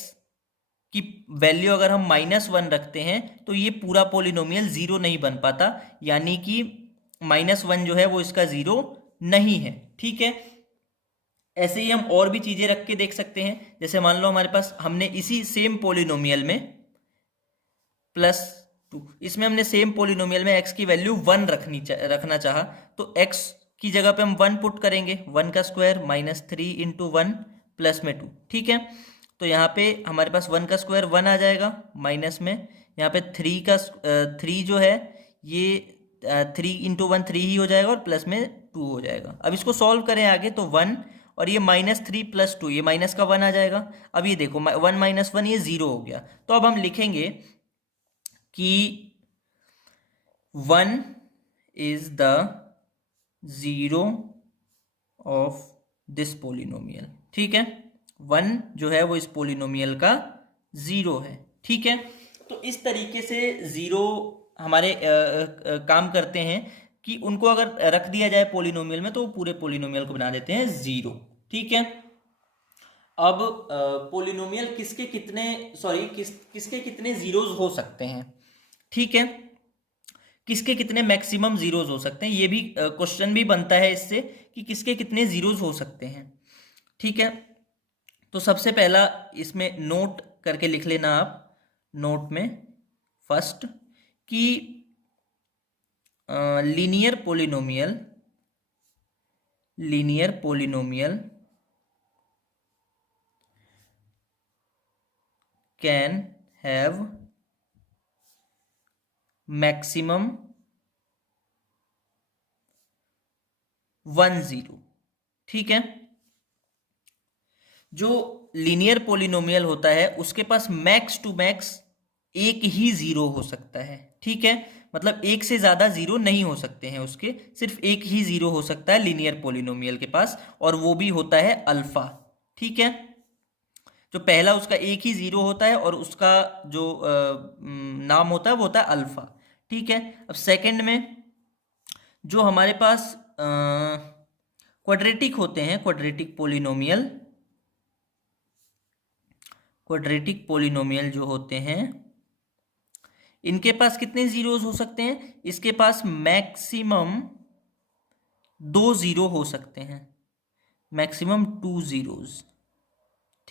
की वैल्यू अगर हम -1 रखते हैं तो ये पूरा पोलिनोमियल जीरो नहीं बन पाता, यानी कि -1 जो है वो इसका जीरो नहीं है। ठीक है, ऐसे ही हम और भी चीजें रख के देख सकते हैं, जैसे मान लो हमारे पास हमने इसी सेम पोलिनोमियल में +2, इसमें हमने सेम पोलिनोमियल में x की वैल्यू 1 रखना चाहा, तो x की जगह पे हम 1 पुट करेंगे, 1 का स्क्वायर -3 इंटू 1 प्लस में 2। ठीक है, तो यहाँ पे हमारे पास 1 का स्क्वायर 1 आ जाएगा, माइनस में यहाँ पे 3 जो है ये 3 इंटू 1 3 ही हो जाएगा, और प्लस में 2 हो जाएगा। अब इसको सॉल्व करें आगे तो 1 और ये -3 + 2, ये माइनस का 1 आ जाएगा। अब ये देखो 1 - 1 ये 0 हो गया, तो अब हम लिखेंगे कि 1 is the zero of this polynomial. ठीक है, 1 जो है वो इस पोलिनोमियल का जीरो है। ठीक है, तो इस तरीके से जीरो हमारे काम करते हैं कि उनको अगर रख दिया जाए पोलिनोमियल में तो पूरे पोलिनोमियल को बना देते हैं जीरो। ठीक है, अब पोलिनोमियल किसके कितने जीरोज हो सकते हैं। ठीक है, किसके कितने मैक्सिमम जीरोज हो सकते हैं, ये भी क्वेश्चन भी बनता है इससे कि किसके कितने जीरोज हो सकते हैं। ठीक है, तो सबसे पहला इसमें नोट करके लिख लेना आप, नोट में फर्स्ट कि linear polynomial can have maximum 1 0। ठीक है, जो लीनियर पोलिनोमियल होता है उसके पास मैक्स टू मैक्स एक ही जीरो हो सकता है। ठीक है, मतलब एक से ज्यादा जीरो नहीं हो सकते हैं उसके, सिर्फ एक ही जीरो हो सकता है लीनियर पोलिनोमियल के पास, और वो भी होता है अल्फा। ठीक है, जो पहला उसका एक ही जीरो होता है और उसका जो नाम होता है वो होता है अल्फा। ठीक है, अब सेकंड में जो हमारे पास क्वाड्रेटिक होते हैं, क्वाड्रेटिक पोलिनोमियल जो होते हैं इनके पास कितने जीरोज हो सकते हैं, इसके पास मैक्सिमम 2 जीरो हो सकते हैं, मैक्सिमम 2 जीरोज।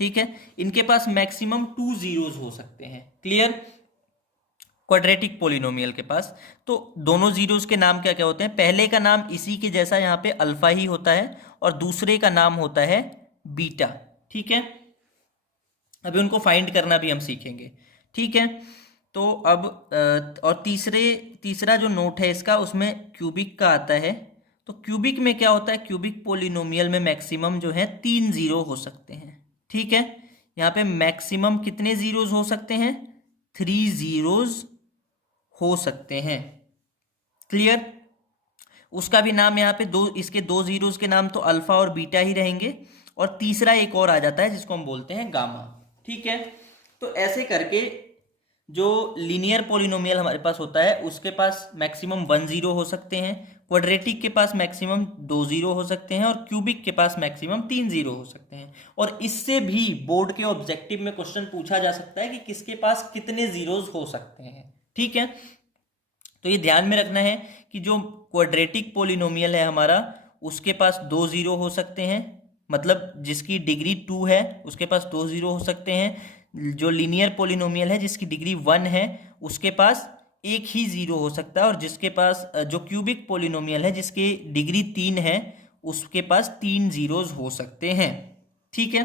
ठीक है, इनके पास मैक्सिमम 2 जीरोस हो सकते हैं। क्लियर? क्वाड्रेटिक पोलिनोमियल के पास तो दोनों जीरोस के नाम क्या क्या होते हैं? पहले का नाम इसी के जैसा यहाँ पे अल्फा ही होता है और दूसरे का नाम होता है बीटा। ठीक है, अभी उनको फाइंड करना भी हम सीखेंगे। ठीक है, तो अब और तीसरा जो नोट है इसका, उसमें क्यूबिक का आता है। तो क्यूबिक में क्या होता है? क्यूबिक पोलिनोमियल में मैक्सिमम जो है 3 जीरो हो सकते हैं। ठीक है, यहाँ पे मैक्सिमम कितने जीरोज हो सकते हैं? 3 जीरोज हो सकते हैं। क्लियर? उसका भी नाम यहाँ पे इसके 2 जीरोज के नाम तो अल्फा और बीटा ही रहेंगे, और तीसरा एक और आ जाता है जिसको हम बोलते हैं गामा। ठीक है, तो ऐसे करके जो लीनियर पोलिनोमियल हमारे पास होता है उसके पास मैक्सिमम 1 जीरो हो सकते हैं, क्वाड्रेटिक के पास मैक्सिमम 2 जीरो हो सकते हैं, और क्यूबिक के पास मैक्सिमम 3 जीरो हो सकते हैं। और इससे भी बोर्ड के ऑब्जेक्टिव में क्वेश्चन पूछा जा सकता है कि किसके पास कितने जीरोज हो सकते हैं। ठीक है, तो ये ध्यान में रखना है कि जो क्वाड्रेटिक पोलिनोमियल है हमारा, उसके पास 2 जीरो हो सकते हैं, मतलब जिसकी डिग्री 2 है उसके पास 2 जीरो हो सकते हैं। जो लीनियर पोलिनोमियल है जिसकी डिग्री 1 है उसके पास एक ही जीरो हो सकता है, और जिसके पास जो क्यूबिक पोलिनोमियल है जिसकी डिग्री 3 है उसके पास 3 जीरोज हो सकते हैं। ठीक है,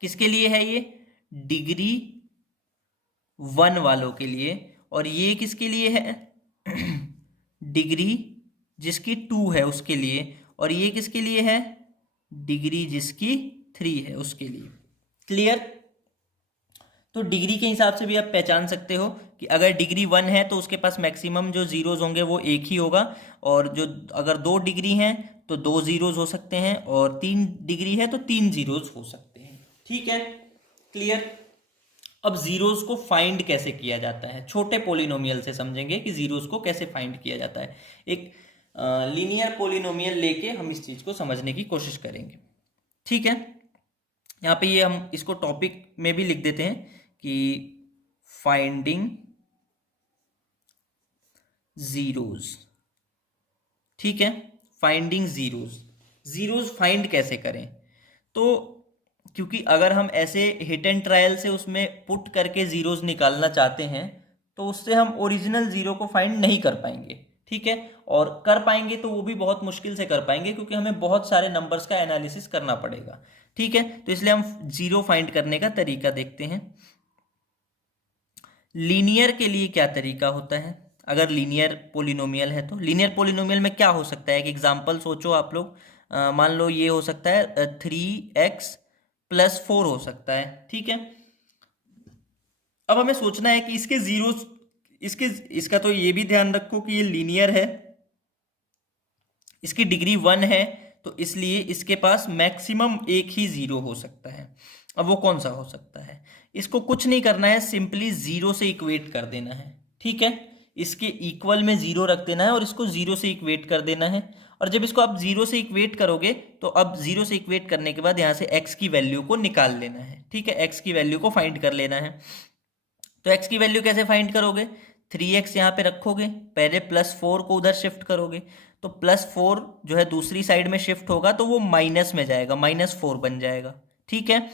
किसके लिए है ये? डिग्री 1 वालों के लिए। और ये किसके लिए है? डिग्री जिसकी 2 है उसके लिए। और ये किसके लिए है? डिग्री जिसकी 3 है उसके लिए। क्लियर? तो डिग्री के हिसाब से भी आप पहचान सकते हो कि अगर डिग्री 1 है तो उसके पास मैक्सिमम जो जीरोज होंगे वो एक ही होगा, और जो अगर 2 डिग्री हैं तो 2 जीरोज हो सकते हैं, और 3 डिग्री है तो 3 जीरोज हो सकते हैं। ठीक है, क्लियर? अब जीरोस को फाइंड कैसे किया जाता है, छोटे पोलिनोमियल से समझेंगे कि जीरोस को कैसे फाइंड किया जाता है। एक लीनियर पोलिनोमियल लेके हम इस चीज को समझने की कोशिश करेंगे। ठीक है, यहाँ पे ये हम इसको टॉपिक में भी लिख देते हैं कि फाइंडिंग जीरोस। ठीक है, फाइंडिंग जीरोस। जीरोस फाइंड कैसे करें? तो क्योंकि अगर हम ऐसे हिट एंड ट्रायल से उसमें पुट करके जीरोस निकालना चाहते हैं तो उससे हम ओरिजिनल जीरो को फाइंड नहीं कर पाएंगे। ठीक है, और कर पाएंगे तो वो भी बहुत मुश्किल से कर पाएंगे क्योंकि हमें बहुत सारे नंबर्स का एनालिसिस करना पड़ेगा। ठीक है, तो इसलिए हम जीरो फाइंड करने का तरीका देखते हैं। लीनियर के लिए क्या तरीका होता है? अगर लीनियर पोलिनोमियल है तो लीनियर पोलिनोमियल में क्या हो सकता है? एक एग्जांपल सोचो आप लोग। मान लो ये हो सकता है 3x+4 हो सकता है। ठीक है, अब हमें सोचना है कि इसके जीरोस, इसका तो ये भी ध्यान रखो कि ये लीनियर है, इसकी डिग्री 1 है, तो इसलिए इसके पास मैक्सिमम एक ही जीरो हो सकता है। अब वो कौन सा हो सकता है? इसको कुछ नहीं करना है, सिंपली जीरो से इक्वेट कर देना है। ठीक है, इसके इक्वल में जीरो रख देना है और इसको जीरो से इक्वेट कर देना है। और जब इसको आप जीरो से इक्वेट करोगे तो अब जीरो से इक्वेट करने के बाद यहाँ से x की वैल्यू को निकाल लेना है। ठीक है, x की वैल्यू को फाइंड कर लेना है। तो x की वैल्यू कैसे फाइंड करोगे? 3x यहाँ पे रखोगे, पहले +4 को उधर शिफ्ट करोगे, तो +4 जो है दूसरी साइड में शिफ्ट होगा तो वो माइनस में जाएगा, -4 बन जाएगा। ठीक है,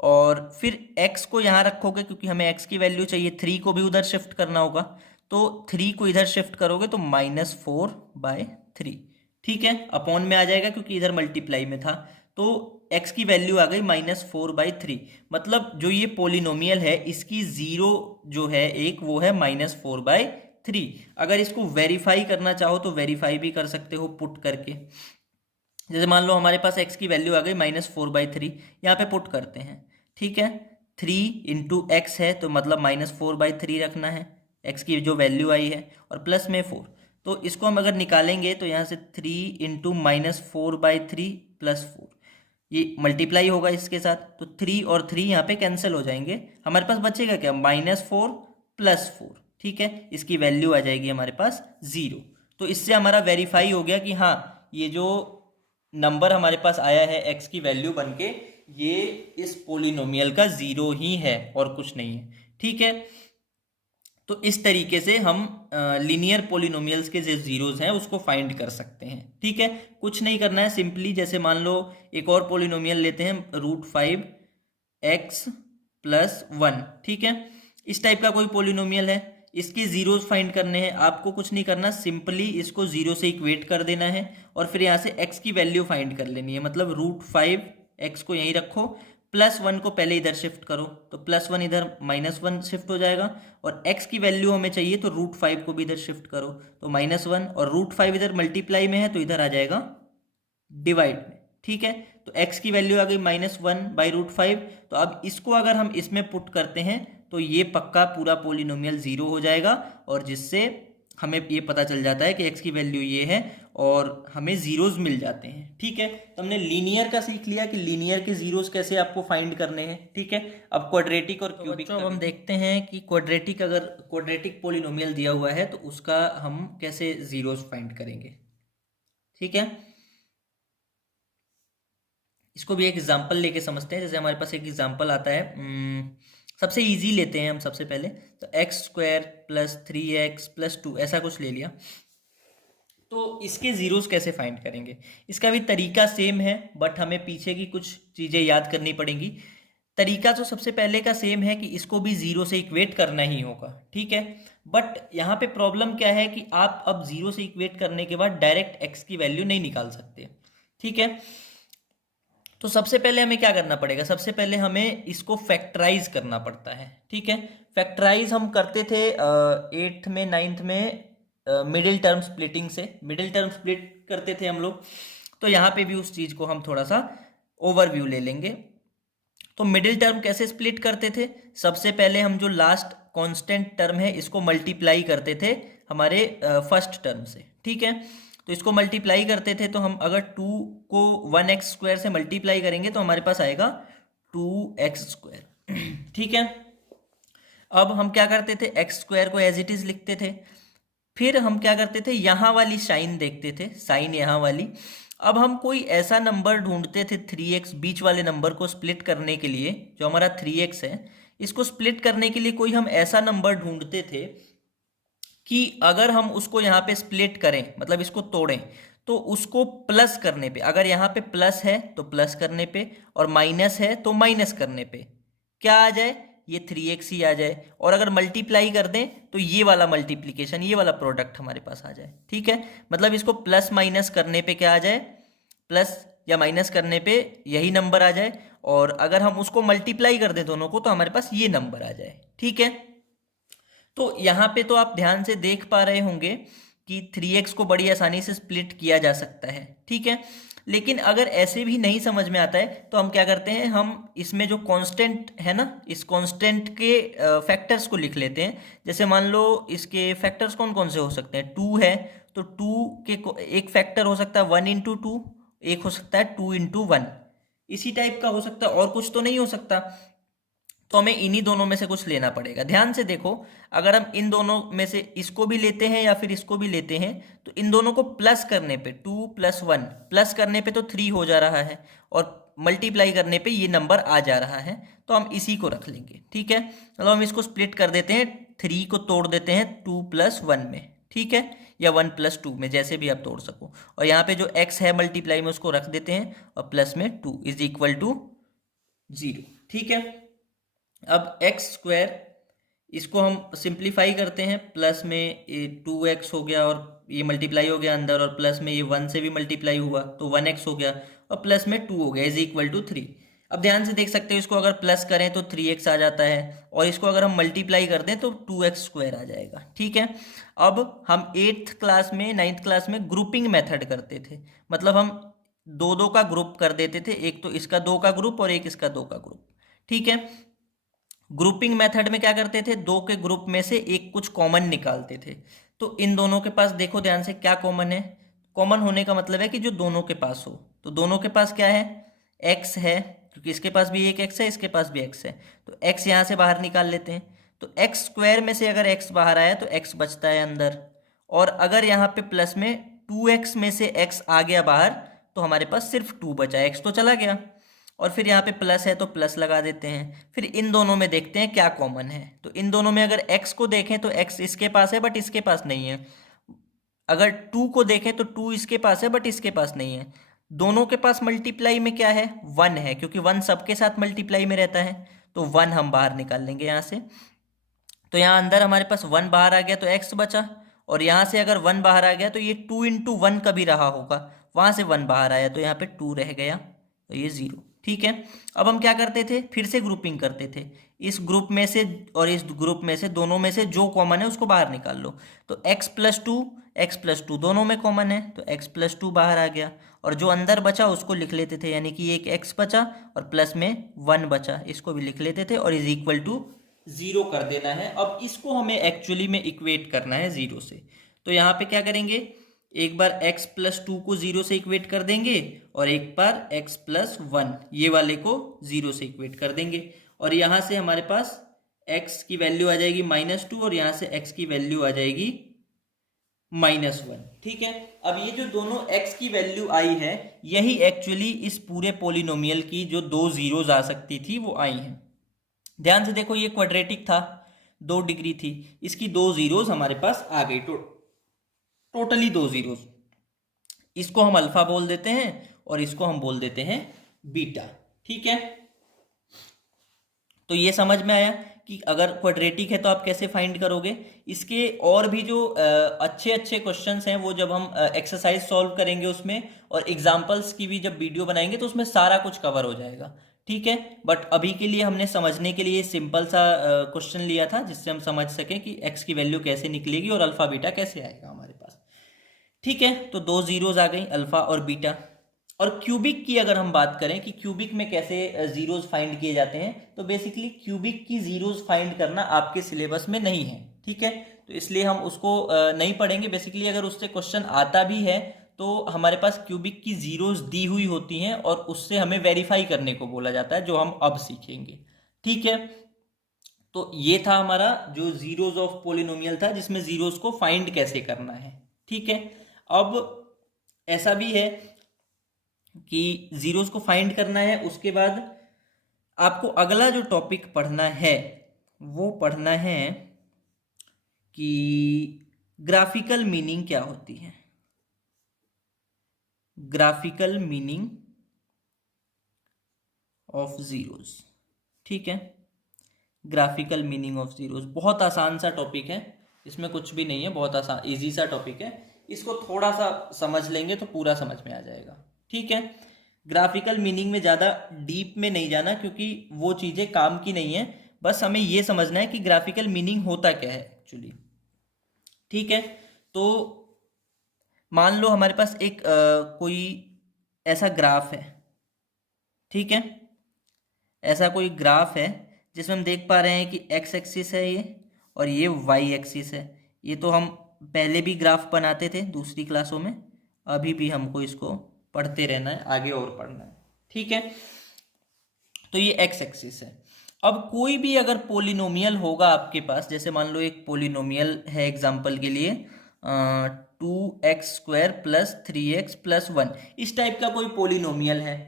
और फिर x को यहाँ रखोगे क्योंकि हमें x की वैल्यू चाहिए, 3 को भी उधर शिफ्ट करना होगा, तो 3 को इधर शिफ्ट करोगे तो -4/3। ठीक है, अपॉन में आ जाएगा क्योंकि इधर मल्टीप्लाई में था, तो x की वैल्यू आ गई -4/3। मतलब जो ये पोलिनोमियल है इसकी जीरो जो है एक, वो है -4/3। अगर इसको वेरीफाई करना चाहो तो वेरीफाई भी कर सकते हो पुट करके। जैसे मान लो हमारे पास x की वैल्यू आ गई -4/3, यहाँ पे पुट करते हैं। ठीक है, 3 × x है तो मतलब -4/3 रखना है, x की जो वैल्यू आई है, और प्लस में 4। तो इसको हम अगर निकालेंगे तो यहाँ से 3 × -4/3 + 4, ये मल्टीप्लाई होगा इसके साथ, तो 3 और 3 यहाँ पे कैंसिल हो जाएंगे। हमारे पास बचेगा क्या? -4 + 4। ठीक है, इसकी वैल्यू आ जाएगी हमारे पास 0। तो इससे हमारा वेरीफाई हो गया कि हाँ, ये जो नंबर हमारे पास आया है x की वैल्यू बन के, ये इस पोलिनोमियल का जीरो ही है और कुछ नहीं है। ठीक है, तो इस तरीके से हम लीनियर पोलिनोमियल्स के जो जीरोज हैं उसको फाइंड कर सकते हैं। ठीक है, कुछ नहीं करना है, सिंपली जैसे मान लो एक और पोलिनोमियल लेते हैं √5 एक्स प्लस वन, ठीक है। इस टाइप का कोई पोलिनोमियल है, इसके जीरोस फाइंड करने हैं। आपको कुछ नहीं करना, सिंपली इसको जीरो से इक्वेट कर देना है और फिर यहाँ से एक्स की वैल्यू फाइंड कर लेनी है। मतलब √5 एक्स को यहीं रखो, प्लस वन को पहले इधर शिफ्ट करो, तो प्लस वन इधर -1 शिफ्ट हो जाएगा, और एक्स की वैल्यू हमें चाहिए तो √5 को भी इधर शिफ्ट करो, तो -1, और √5 इधर मल्टीप्लाई में है तो इधर आ जाएगा डिवाइड में, ठीक है। तो x की वैल्यू आ गई -1/√5। तो अब इसको अगर हम इसमें पुट करते हैं तो ये पक्का पूरा पोलिनोमियल जीरो हो जाएगा, और जिससे हमें ये पता चल जाता है कि x की वैल्यू ये है और हमें जीरोस मिल जाते हैं, ठीक है। तो हमने लीनियर का सीख लिया कि लीनियर के जीरोस कैसे आपको फाइंड करने हैं, ठीक है। अब क्वाड्रेटिक और क्यूबिक तो हम देखते हैं कि क्वाड्रेटिक, अगर क्वाड्रेटिक पोलिनोमियल दिया हुआ है तो उसका हम कैसे जीरोस फाइंड करेंगे, ठीक है। इसको भी एक एग्जाम्पल लेके समझते हैं। जैसे हमारे पास एक एग्जाम्पल आता है, सबसे इजी लेते हैं हम सबसे पहले, तो x² + 3x + 2 ऐसा कुछ ले लिया। तो इसके जीरोस कैसे फाइंड करेंगे, इसका भी तरीका सेम है, बट हमें पीछे की कुछ चीज़ें याद करनी पड़ेंगी। तरीका तो सबसे पहले का सेम है कि इसको भी जीरो से इक्वेट करना ही होगा, ठीक है। बट यहाँ पे प्रॉब्लम क्या है कि आप अब जीरो से इक्वेट करने के बाद डायरेक्ट x की वैल्यू नहीं निकाल सकते, ठीक है। तो सबसे पहले हमें क्या करना पड़ेगा, सबसे पहले हमें इसको फैक्टराइज करना पड़ता है, ठीक है। फैक्टराइज हम करते थे 8th में 9th में मिडिल टर्म स्प्लिटिंग से, मिडिल टर्म स्प्लिट करते थे हम लोग। तो यहाँ पे भी उस चीज़ को हम थोड़ा सा ओवरव्यू ले लेंगे। तो मिडिल टर्म कैसे स्प्लिट करते थे, सबसे पहले हम जो लास्ट कांस्टेंट टर्म है इसको मल्टीप्लाई करते थे हमारे फर्स्ट टर्म से, ठीक है। तो इसको मल्टीप्लाई करते थे, तो हम अगर 2 को 1x² से मल्टीप्लाई करेंगे तो हमारे पास आएगा 2x², ठीक है। अब हम क्या करते थे, x² को एज इट इज लिखते थे। फिर हम क्या करते थे, यहाँ वाली साइन देखते थे, साइन यहाँ वाली। अब हम कोई ऐसा नंबर ढूंढते थे 3x, बीच वाले नंबर को स्प्लिट करने के लिए, जो हमारा 3x है, इसको स्प्लिट करने के लिए कोई हम ऐसा नंबर ढूंढते थे कि अगर हम उसको यहाँ पे स्प्लिट करें, मतलब इसको तोड़ें, तो उसको प्लस करने पे, अगर यहाँ पे प्लस है तो प्लस करने पे, और माइनस है तो माइनस करने पे क्या आ जाए, ये 3x ही आ जाए। और अगर मल्टीप्लाई कर दें तो ये वाला मल्टीप्लीकेशन, ये वाला प्रोडक्ट हमारे पास आ जाए, ठीक है। मतलब इसको प्लस माइनस करने पे क्या आ जाए, प्लस या माइनस करने पे यही नंबर आ जाए, और अगर हम उसको मल्टीप्लाई कर दें दोनों को तो हमारे पास ये नंबर आ जाए, ठीक है। तो यहाँ पे तो आप ध्यान से देख पा रहे होंगे कि 3x को बड़ी आसानी से स्प्लिट किया जा सकता है, ठीक है। लेकिन अगर ऐसे भी नहीं समझ में आता है तो हम क्या करते हैं, हम इसमें जो कांस्टेंट है ना, इस कांस्टेंट के फैक्टर्स को लिख लेते हैं। जैसे मान लो इसके फैक्टर्स कौन कौन से हो सकते हैं, 2 है तो 2 के एक फैक्टर हो सकता है 1 × 2, एक हो सकता है 2 × 1, इसी टाइप का हो सकता है, और कुछ तो नहीं हो सकता। तो हमें इन्हीं दोनों में से कुछ लेना पड़ेगा। ध्यान से देखो, अगर हम इन दोनों में से इसको भी लेते हैं या फिर इसको भी लेते हैं, तो इन दोनों को प्लस करने पे 2 + 1 प्लस करने पे तो 3 हो जा रहा है, और मल्टीप्लाई करने पे ये नंबर आ जा रहा है, तो हम इसी को रख लेंगे, ठीक है। चलो हम इसको स्प्लिट कर देते हैं, 3 को तोड़ देते हैं 2 + 1 में, ठीक है, या 1 + 2 में, जैसे भी आप तोड़ सको। और यहाँ पे जो x है मल्टीप्लाई में उसको रख देते हैं, और प्लस में 2 = 0, ठीक है। अब x² इसको हम सिंप्लीफाई करते हैं, प्लस में 2x हो गया और ये मल्टीप्लाई हो गया अंदर, और प्लस में ये 1 से भी मल्टीप्लाई हुआ तो 1x हो गया, और प्लस में 2 हो गया =3। अब ध्यान से देख सकते हो, इसको अगर प्लस करें तो 3x आ जाता है, और इसको अगर हम मल्टीप्लाई कर दें तो 2x² आ जाएगा, ठीक है। अब हम 8th क्लास में 9th क्लास में ग्रुपिंग मेथड करते थे, मतलब हम दो दो का ग्रुप कर देते थे, एक तो इसका 2 का ग्रुप और एक इसका 2 का ग्रुप, ठीक है। ग्रुपिंग मेथड में क्या करते थे, 2 के ग्रुप में से एक कुछ कॉमन निकालते थे। तो इन दोनों के पास देखो ध्यान से क्या कॉमन है, कॉमन होने का मतलब है कि जो दोनों के पास हो, तो दोनों के पास क्या है, x है, क्योंकि इसके पास भी एक x है, इसके पास भी x है, तो x यहाँ से बाहर निकाल लेते हैं। तो x² में से अगर x बाहर आया तो x बचता है अंदर, और अगर यहाँ पे प्लस में 2x में से x आ गया बाहर तो हमारे पास सिर्फ 2 बचा, x तो चला गया। और फिर यहाँ पे प्लस है तो प्लस लगा देते हैं। फिर इन दोनों में देखते हैं क्या कॉमन है, तो इन दोनों में अगर x को देखें तो x इसके पास है बट इसके पास नहीं है, अगर 2 को देखें तो 2 इसके पास है बट इसके पास नहीं है, दोनों के पास मल्टीप्लाई में क्या है, 1 है, क्योंकि 1 सबके साथ मल्टीप्लाई में रहता है, तो 1 हम बाहर निकाल लेंगे यहाँ से। तो यहाँ अंदर हमारे पास 1 बाहर आ गया तो x बचा, और यहाँ से अगर 1 बाहर आ गया तो ये 2 इंटू 1 कभी रहा होगा, वहाँ से 1 बाहर आया तो यहाँ पे 2 रह गया, तो ये 0। ठीक है, अब हम क्या करते थे, फिर से ग्रुपिंग करते थे, इस ग्रुप में से और इस ग्रुप में से, दोनों में से जो कॉमन है उसको बाहर निकाल लो। तो x प्लस टू दोनों में कॉमन है, तो x प्लस टू बाहर आ गया, और जो अंदर बचा उसको लिख लेते थे, यानी कि एक x बचा और प्लस में 1 बचा, इसको भी लिख लेते थे, और इज इक्वल टू 0 कर देना है। अब इसको हमें एक्चुअली में इक्वेट करना है 0 से, तो यहाँ पे क्या करेंगे, एक बार x प्लस टू को 0 से इक्वेट कर देंगे, और एक बार x प्लस 1 ये वाले को 0 से इक्वेट कर देंगे, और यहाँ से हमारे पास x की वैल्यू आ जाएगी -2, और यहाँ से x की वैल्यू आ जाएगी -1। ठीक है, अब ये जो दोनों x की वैल्यू आई है, यही एक्चुअली इस पूरे पोलिनोमियल की जो 2 जीरोज आ सकती थी वो आई हैं। ध्यान से देखो, ये क्वाड्रेटिक था, 2 डिग्री थी, इसकी 2 जीरोज हमारे पास आ गई, टोटली 2 जीरोज। इसको हम अल्फा बोल देते हैं और इसको हम बोल देते हैं बीटा। ठीक है, तो ये समझ में आया कि अगर क्वाड्रेटिक है तो आप कैसे फाइंड करोगे। इसके और भी जो अच्छे अच्छे क्वेश्चंस हैं वो जब हम एक्सरसाइज सॉल्व करेंगे उसमें, और एग्जांपल्स की भी जब वीडियो बनाएंगे तो उसमें सारा कुछ कवर हो जाएगा। ठीक है, बट अभी के लिए हमने समझने के लिए सिंपल सा क्वेश्चन लिया था, जिससे हम समझ सकें कि x की वैल्यू कैसे निकलेगी और अल्फा बीटा कैसे आएगा हमारे पास। ठीक है, तो 2 जीरोज आ गई, अल्फा और बीटा। और क्यूबिक की अगर हम बात करें कि क्यूबिक में कैसे जीरोज फाइंड किए जाते हैं, तो बेसिकली क्यूबिक की जीरोज फाइंड करना आपके सिलेबस में नहीं है। ठीक है, तो इसलिए हम उसको नहीं पढ़ेंगे। बेसिकली अगर उससे क्वेश्चन आता भी है तो हमारे पास क्यूबिक की जीरोज दी हुई होती हैं, और उससे हमें वेरीफाई करने को बोला जाता है, जो हम अब सीखेंगे। ठीक है, तो ये था हमारा जो जीरोज ऑफ पोलिनोमियल था, जिसमें जीरोज को फाइंड कैसे करना है। ठीक है, अब ऐसा भी है कि जीरोस को फाइंड करना है, उसके बाद आपको अगला जो टॉपिक पढ़ना है वो पढ़ना है कि ग्राफिकल मीनिंग क्या होती है, ग्राफिकल मीनिंग ऑफ जीरोस। ठीक है, ग्राफिकल मीनिंग ऑफ जीरोस बहुत आसान सा टॉपिक है, इसमें कुछ भी नहीं है, बहुत आसान इजी सा टॉपिक है। इसको थोड़ा सा समझ लेंगे तो पूरा समझ में आ जाएगा। ठीक है, ग्राफिकल मीनिंग में ज़्यादा डीप में नहीं जाना, क्योंकि वो चीज़ें काम की नहीं है, बस हमें ये समझना है कि ग्राफिकल मीनिंग होता क्या है एक्चुअली। ठीक है, तो मान लो हमारे पास एक कोई ऐसा ग्राफ है। ठीक है, ऐसा कोई ग्राफ है जिसमें हम देख पा रहे हैं कि एक्स एक्सिस है ये, और ये वाई एक्सिस है। ये तो हम पहले भी ग्राफ बनाते थे दूसरी क्लासों में, अभी भी हमको इसको पढ़ते रहना है, आगे और पढ़ना है। ठीक है, तो ये एक्स एक्सिस है। अब कोई भी अगर पोलिनोमियल होगा आपके पास, जैसे मान लो एक पोलिनोमियल है एग्जांपल के लिए 2x² प्लस 3x प्लस 1, इस टाइप का कोई पोलिनोमियल है,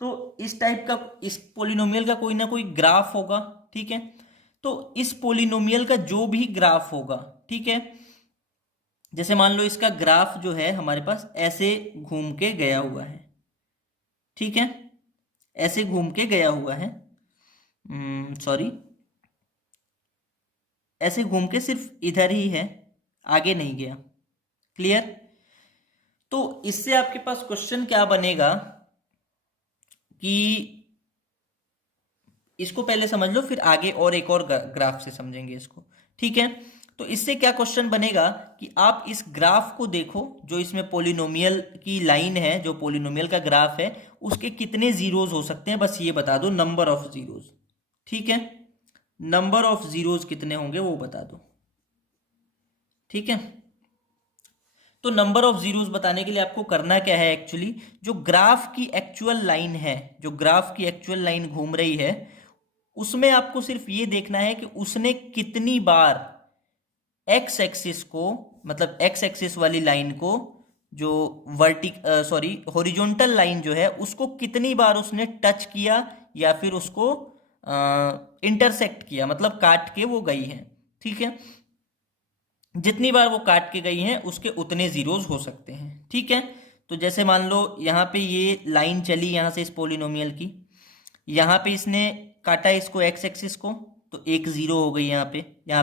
तो इस टाइप का, इस पोलिनोमियल का कोई ना कोई ग्राफ होगा। ठीक है, तो इस पोलिनोमियल का जो भी ग्राफ होगा, ठीक है, जैसे मान लो इसका ग्राफ जो है हमारे पास ऐसे घूम के गया हुआ है। ठीक है, ऐसे घूम के गया हुआ है, सॉरी, ऐसे घूम के सिर्फ इधर ही है, आगे नहीं गया। क्लियर? तो इससे आपके पास क्वेश्चन क्या बनेगा कि इसको पहले समझ लो, फिर आगे और एक और ग्राफ से समझेंगे इसको। ठीक है, तो इससे क्या क्वेश्चन बनेगा कि आप इस ग्राफ को देखो, जो इसमें पोलिनोमियल की लाइन है, जो पोलिनोमियल का ग्राफ है, उसके कितने जीरोज हो सकते हैं, बस ये बता दो, नंबर ऑफ जीरोज। ठीक है, नंबर ऑफ जीरोज कितने होंगे वो बता दो। ठीक है, तो नंबर ऑफ जीरोज बताने के लिए आपको करना क्या है एक्चुअली, जो ग्राफ की एक्चुअल लाइन है, जो ग्राफ की एक्चुअल लाइन घूम रही है, उसमें आपको सिर्फ ये देखना है कि उसने कितनी बार एक्स एक्सिस को, मतलब एक्स एक्सिस वाली लाइन को, जो हॉरिजॉन्टल लाइन जो है, उसको कितनी बार उसने टच किया या फिर उसको इंटरसेक्ट किया, मतलब काट के वो गई है। ठीक है, जितनी बार वो काट के गई हैं उसके उतने जीरोज हो सकते हैं। ठीक है, तो जैसे मान लो यहाँ पे ये लाइन चली यहाँ से इस पोलिनोमियल की, यहाँ पे इसने काटा इसको एक्स एक्सिस को, तो एक ज़ीरो हो गई यहाँ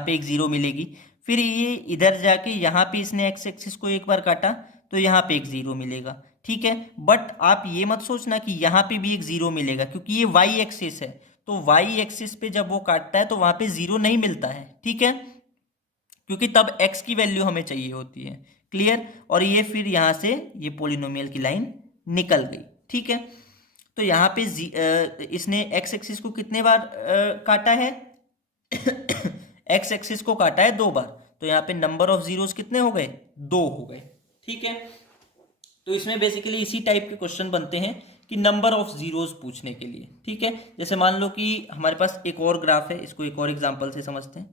पे एक ज़ीरो मिलेगी। फिर ये इधर जाके यहाँ पे इसने एक्स एक्सिस को एक बार काटा, तो यहाँ पे एक ज़ीरो मिलेगा, ठीक है। बट आप ये मत सोचना कि यहाँ पे भी एक ज़ीरो मिलेगा, क्योंकि ये वाई एक्सिस है, तो वाई एक्सिस पे जब वो काटता है तो वहाँ पे ज़ीरो नहीं मिलता है, ठीक है, क्योंकि तब x की वैल्यू हमें चाहिए होती है। क्लियर। और ये फिर यहाँ से ये पोलिनोमियल की लाइन निकल गई, ठीक है। तो यहाँ पे इसने x एक्सिस को कितने बार काटा है x एक्सिस को काटा है 2 बार, तो यहाँ पे नंबर ऑफ जीरोस कितने हो गए, 2 हो गए, ठीक है। तो इसमें बेसिकली इसी टाइप के क्वेश्चन बनते हैं कि नंबर ऑफ जीरोस पूछने के लिए, ठीक है। जैसे मान लो कि हमारे पास एक और ग्राफ है, इसको एक और एग्जांपल से समझते हैं,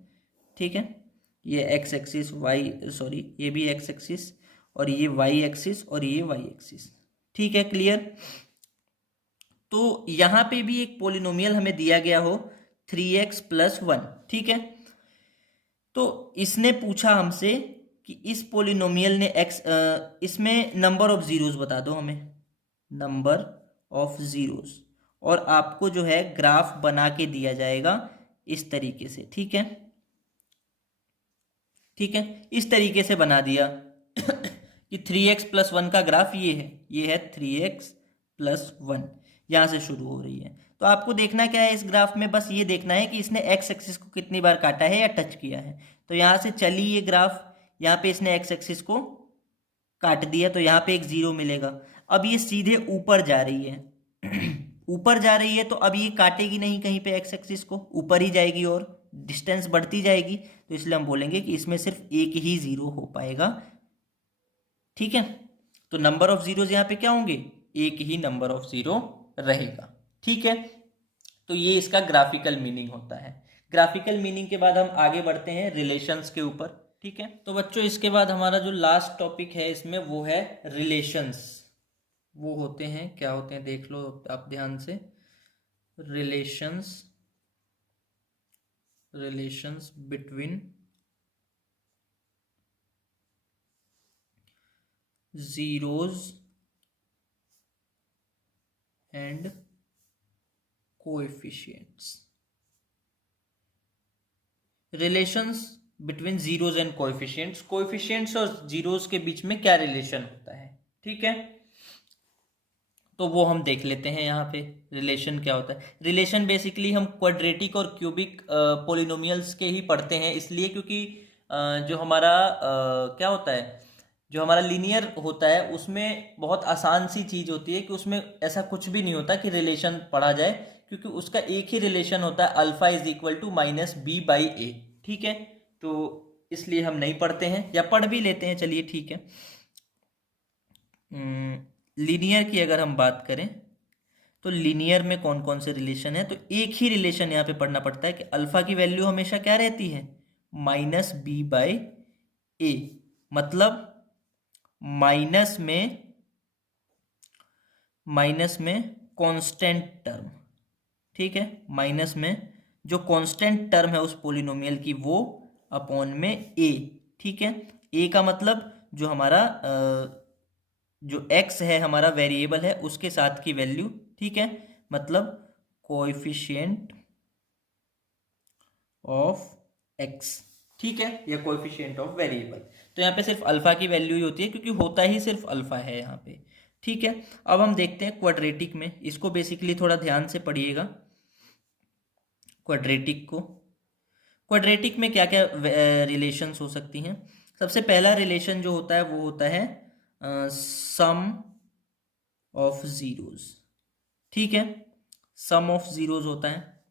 ठीक है। ये एक्स एक्सिस ये भी एक्स एक्सिस, और ये वाई एक्सिस, और ये वाई एक्सिस, ठीक है। क्लियर। तो यहाँ पे भी एक पोलिनोमियल हमें दिया गया हो 3x + 1, ठीक है। तो इसने पूछा हमसे कि इस पोलिनोमियल ने इसमें नंबर ऑफ जीरोस बता दो हमें, नंबर ऑफ जीरोस, और आपको जो है ग्राफ बना के दिया जाएगा इस तरीके से, ठीक है, ठीक है। इस तरीके से बना दिया कि 3x + 1 का ग्राफ ये है 3x + 1, यहाँ से शुरू हो रही है। तो आपको देखना क्या है इस ग्राफ में, बस ये देखना है कि इसने x एक्सिस को कितनी बार काटा है या टच किया है। तो यहाँ से चली ये ग्राफ, यहाँ पे इसने x एक्सिस को काट दिया, तो यहाँ पे एक ज़ीरो मिलेगा। अब ये सीधे ऊपर जा रही है ऊपर जा रही है, तो अब ये काटेगी नहीं कहीं पे x एक्सिस को, ऊपर ही जाएगी और डिस्टेंस बढ़ती जाएगी, तो इसलिए हम बोलेंगे कि इसमें सिर्फ एक ही ज़ीरो हो पाएगा, ठीक है। तो नंबर ऑफ जीरोज यहाँ पे क्या होंगे, एक ही नंबर ऑफ जीरो रहेगा, ठीक है। तो ये इसका ग्राफिकल मीनिंग होता है। ग्राफिकल मीनिंग के बाद हम आगे बढ़ते हैं रिलेशंस के ऊपर, ठीक है। तो बच्चों इसके बाद हमारा जो लास्ट टॉपिक है इसमें वो है रिलेशंस। वो होते हैं, क्या होते हैं देख लो आप ध्यान से, relations between zeros and coefficients. Relations between zeros and coefficients, coefficients और जीरोज के बीच में क्या रिलेशन होता है, ठीक है। तो वो हम देख लेते हैं यहाँ पे रिलेशन क्या होता है। रिलेशन बेसिकली हम क्वाड्रेटिक और क्यूबिक पोलिनोमियल्स के ही पढ़ते हैं, इसलिए क्योंकि जो हमारा क्या होता है, जो हमारा लीनियर होता है उसमें बहुत आसान सी चीज़ होती है कि उसमें ऐसा कुछ भी नहीं होता कि रिलेशन पढ़ा जाए, क्योंकि उसका एक ही रिलेशन होता है, अल्फा = -b/a, ठीक है। तो इसलिए हम नहीं पढ़ते हैं, या पढ़ भी लेते हैं, चलिए ठीक है। लीनियर की अगर हम बात करें तो लीनियर में कौन कौन से रिलेशन है, तो एक ही रिलेशन यहाँ पे पढ़ना पड़ता है कि अल्फा की वैल्यू हमेशा क्या रहती है, -b/a, मतलब माइनस में कांस्टेंट टर्म, ठीक है। माइनस में जो कांस्टेंट टर्म है उस पोलिनोमियल की वो अपॉन में a, ठीक है। a का मतलब जो हमारा जो x है हमारा वेरिएबल है उसके साथ की वैल्यू, ठीक है, मतलब कोएफिशिएंट ऑफ x, ठीक है, या कोएफिशिएंट ऑफ वेरिएबल। तो यहाँ पे सिर्फ अल्फा की वैल्यू ही होती है, क्योंकि होता ही सिर्फ अल्फा है यहाँ पे, ठीक है। अब हम देखते हैं क्वाड्रेटिक में, इसको बेसिकली थोड़ा ध्यान से पढ़िएगा। क्वाड्रेटिक में क्या क्या रिलेशंस हो सकती हैं। सबसे पहला रिलेशन जो होता है वो होता है सम ऑफ जीरोज, ठीक है, सम ऑफ जीरोज होता है।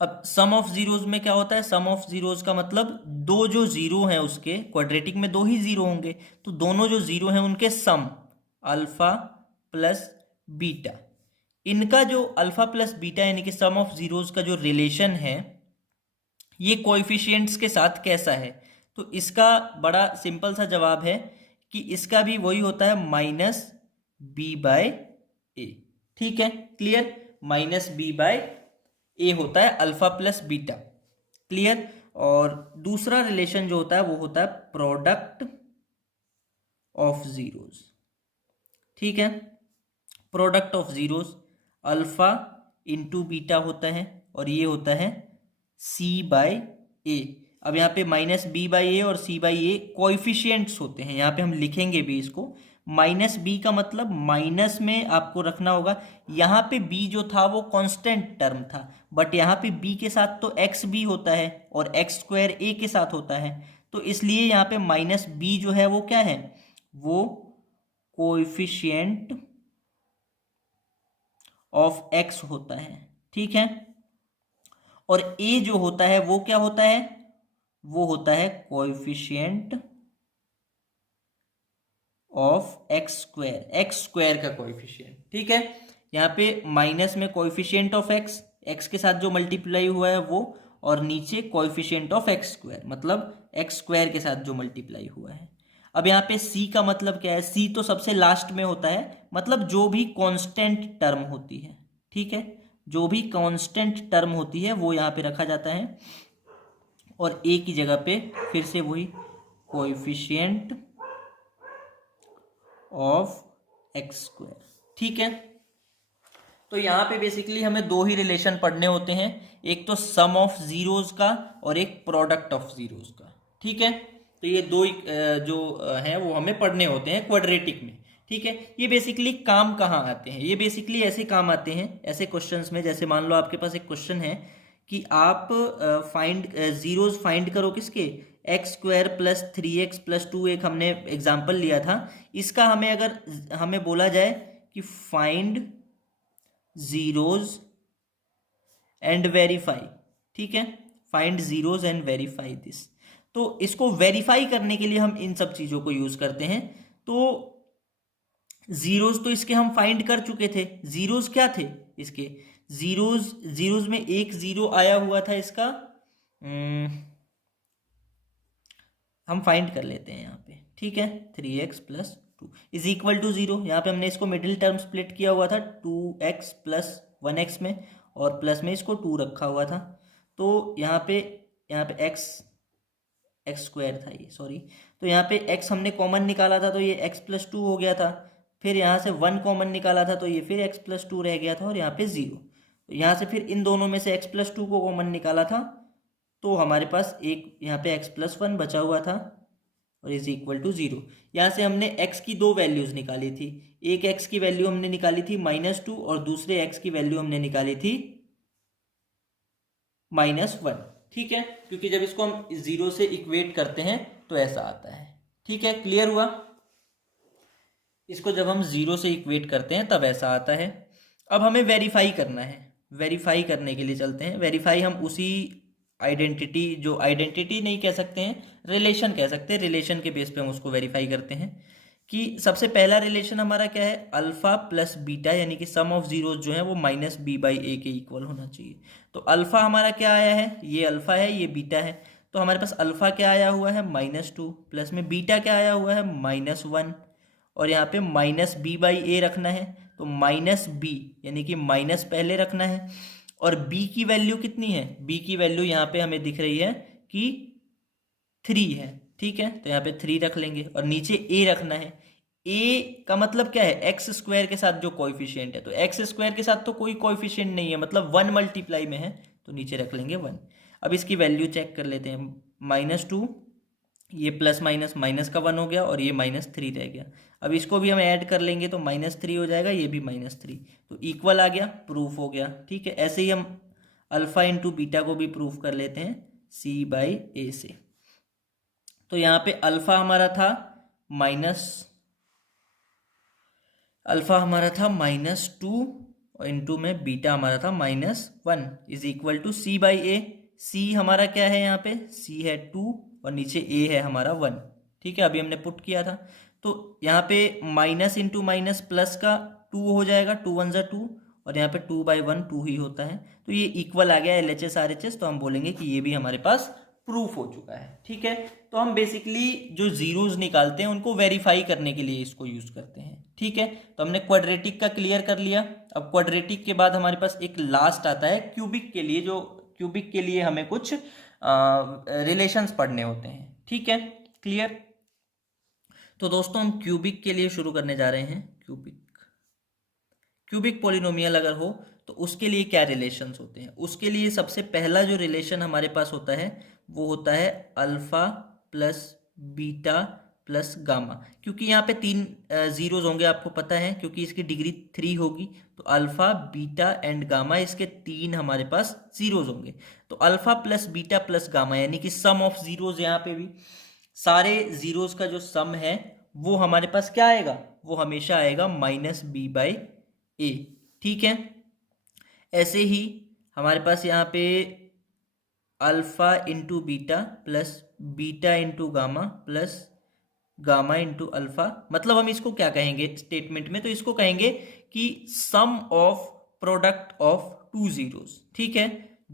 अब सम ऑफ जीरोज में क्या होता है, सम ऑफ जीरोज का मतलब दो जो जीरो हैं उसके, क्वाड्रेटिक में दो ही जीरो होंगे, तो दोनों जो जीरो हैं उनके सम, अल्फा प्लस बीटा, इनका जो अल्फा प्लस बीटा यानी कि सम ऑफ जीरोज का जो रिलेशन है ये कोएफिशिएंट्स के साथ कैसा है, तो इसका बड़ा सिंपल सा जवाब है कि इसका भी वही होता है -b/a, ठीक है। क्लियर, -b/a होता है अल्फा प्लस बीटा, क्लियर। और दूसरा रिलेशन जो होता है वो होता है प्रोडक्ट ऑफ जीरोज, ठीक है। Product of zeros alpha into beta होता है और ये होता है सी बाई ए। अब यहाँ पे माइनस बी बाई ए और सी बाई ए कोएफिशिएंट्स होते हैं, यहाँ पे हम लिखेंगे भी इसको। माइनस बी का मतलब माइनस में आपको रखना होगा, यहाँ पे बी जो था वो कांस्टेंट टर्म था, बट यहाँ पे बी के साथ तो एक्स भी होता है और एक्स स्क्वायर ए के साथ होता है, तो इसलिए यहाँ पे माइनस बी जो है वो क्या है, वो कोएफिशिएंट ऑफ एक्स होता है। ठीक है। और ए जो होता है वो क्या होता है, वो होता है कोएफिशिएंट ऑफ एक्स स्क्वायर का कोएफिशिएंट। ठीक है। यहाँ पे माइनस में कोएफिशिएंट ऑफ एक्स, एक्स के साथ जो मल्टीप्लाई हुआ है वो, और नीचे कोएफिशिएंट ऑफ एक्स स्क्वायर मतलब एक्स स्क्वायर के साथ जो मल्टीप्लाई हुआ है। अब यहाँ पे सी का मतलब क्या है, सी तो सबसे लास्ट में होता है, मतलब जो भी कांस्टेंट टर्म होती है। ठीक है। जो भी कांस्टेंट टर्म होती है वो यहाँ पे रखा जाता है, और ए की जगह पे फिर से वही कोएफिशिएंट ऑफ एक्स स्क्वायर। ठीक है। तो यहाँ पे बेसिकली हमें दो ही रिलेशन पढ़ने होते हैं, एक तो सम ऑफ जीरोस का और एक प्रोडक्ट ऑफ जीरोस का। ठीक है। तो ये दो जो हैं वो हमें पढ़ने होते हैं क्वाड्रेटिक में। ठीक है। ये बेसिकली काम कहाँ आते हैं, ये बेसिकली ऐसे काम आते हैं ऐसे क्वेश्चंस में, जैसे मान लो आपके पास एक क्वेश्चन है कि आप जीरोस फाइंड करो किसके, x square plus 3x plus 2, एक हमने एग्जाम्पल लिया था इसका। हमें अगर हमें बोला जाए कि फाइंड जीरोज एंड वेरीफाई, ठीक है, find zeros and verify this, तो इसको वेरीफाई करने के लिए हम इन सब चीज़ों को यूज़ करते हैं। तो जीरोज तो इसके हम फाइंड कर चुके थे, जीरोज क्या थे इसके, जीरोज में एक जीरो आया हुआ था इसका, हम फाइंड कर लेते हैं यहाँ पे। ठीक है। 3x plus 2 is equal to 0। यहाँ पे हमने इसको मिडिल टर्म स्प्लिट किया हुआ था 2x प्लस 1x में, और प्लस में इसको 2 रखा हुआ था। तो यहाँ पे एक्स स्क्वायर था ये, सॉरी। तो यहाँ पे x हमने कॉमन निकाला था तो ये x प्लस 2 हो गया था, फिर यहाँ से 1 कॉमन निकाला था तो ये फिर x प्लस 2 रह गया था, और यहाँ पे 0। तो यहाँ से फिर इन दोनों में से x प्लस 2 को कॉमन निकाला था तो हमारे पास एक यहाँ पे x प्लस 1 बचा हुआ था, और इज इक्वल टू 0। यहाँ से हमने x की दो वैल्यूज निकाली थी, एक x की वैल्यू हमने निकाली थी -2 और दूसरे x की वैल्यू हमने निकाली थी -1। ठीक है। क्योंकि जब इसको हम 0 से इक्वेट करते हैं तो ऐसा आता है। ठीक है। क्लियर हुआ। इसको जब हम 0 से इक्वेट करते हैं तब ऐसा आता है। अब हमें वेरीफाई करना है, वेरीफाई करने के लिए चलते हैं। वेरीफाई हम उसी आइडेंटिटी, जो आइडेंटिटी नहीं कह सकते हैं, रिलेशन कह सकते हैं, रिलेशन के बेस पे हम उसको वेरीफाई करते हैं कि सबसे पहला रिलेशन हमारा क्या है, अल्फा प्लस बीटा, यानी कि सम ऑफ जीरोज जो है वो माइनस बी बाई ए के इक्वल होना चाहिए। तो अल्फा हमारा क्या आया है, ये अल्फा है, ये बीटा है। तो हमारे पास अल्फा क्या आया हुआ है -2, प्लस में बीटा क्या आया हुआ है -1, और यहाँ पे माइनस बी बाई ए रखना है, तो माइनस बी यानी कि माइनस पहले रखना है। और b की वैल्यू कितनी है, b की वैल्यू यहाँ पे हमें दिख रही है कि 3 है। ठीक है। तो यहाँ पे 3 रख लेंगे, और नीचे a रखना है। a का मतलब क्या है, एक्स स्क्वायर के साथ जो कोएफिशिएंट है, तो एक्स स्क्वायर के साथ तो कोई कोएफिशिएंट नहीं है, मतलब 1 मल्टीप्लाई में है, तो नीचे रख लेंगे 1। अब इसकी वैल्यू चेक कर लेते हैं, -2, ये प्लस माइनस माइनस का 1 हो गया, और ये -3 रह गया। अब इसको भी हम ऐड कर लेंगे तो -3 हो जाएगा, ये भी -3, तो इक्वल आ गया, प्रूफ हो गया। ठीक है। ऐसे ही हम अल्फा इंटू बीटा को भी प्रूफ कर लेते हैं c बाई ए से। तो यहाँ पे अल्फा हमारा था -2 इंटू में बीटा हमारा था -1 is equal to c by A. c हमारा क्या है, यहाँ पे c है 2 और नीचे a है हमारा 1। ठीक है। अभी हमने पुट किया था, तो यहाँ पे माइनस इंटू माइनस प्लस का 2 हो जाएगा, 2 1 ज़ा 2, और यहाँ पे 2/1 2 ही होता है, तो ये इक्वल आ गया LHS RHS। तो हम बोलेंगे कि ये भी हमारे पास प्रूफ हो चुका है। ठीक है। तो हम बेसिकली जो जीरोज निकालते हैं उनको वेरीफाई करने के लिए इसको यूज करते हैं। ठीक है। तो हमने क्वाड्रेटिक का क्लियर कर लिया। अब क्वाड्रेटिक के बाद हमारे पास एक लास्ट आता है क्यूबिक के लिए, जो क्यूबिक के लिए हमें कुछ रिलेशंस पढ़ने होते हैं। ठीक है। क्लियर। तो दोस्तों हम क्यूबिक के लिए शुरू करने जा रहे हैं। क्यूबिक पॉलिनोमियल अगर हो तो उसके लिए क्या रिलेशंस होते हैं? उसके लिए सबसे पहला जो रिलेशन हमारे पास होता है वो होता है alpha plus beta plus gamma. क्योंकि यहाँ पे 3 जीरोज होंगे, आपको पता है, क्योंकि इसकी डिग्री 3 होगी, तो अल्फा बीटा एंड गामा इसके 3 हमारे पास जीरोज होंगे। तो alpha plus beta plus gamma यानी कि सम ऑफ जीरोज, यहाँ पे भी सारे जीरोज का जो सम है वो हमारे पास क्या आएगा? वो हमेशा आएगा -b/a। ठीक है। ऐसे ही हमारे पास यहाँ पे alpha into beta plus beta into gamma plus gamma into alpha, मतलब हम इसको क्या कहेंगे स्टेटमेंट में? तो इसको कहेंगे कि सम ऑफ प्रोडक्ट ऑफ 2 जीरोस। ठीक है,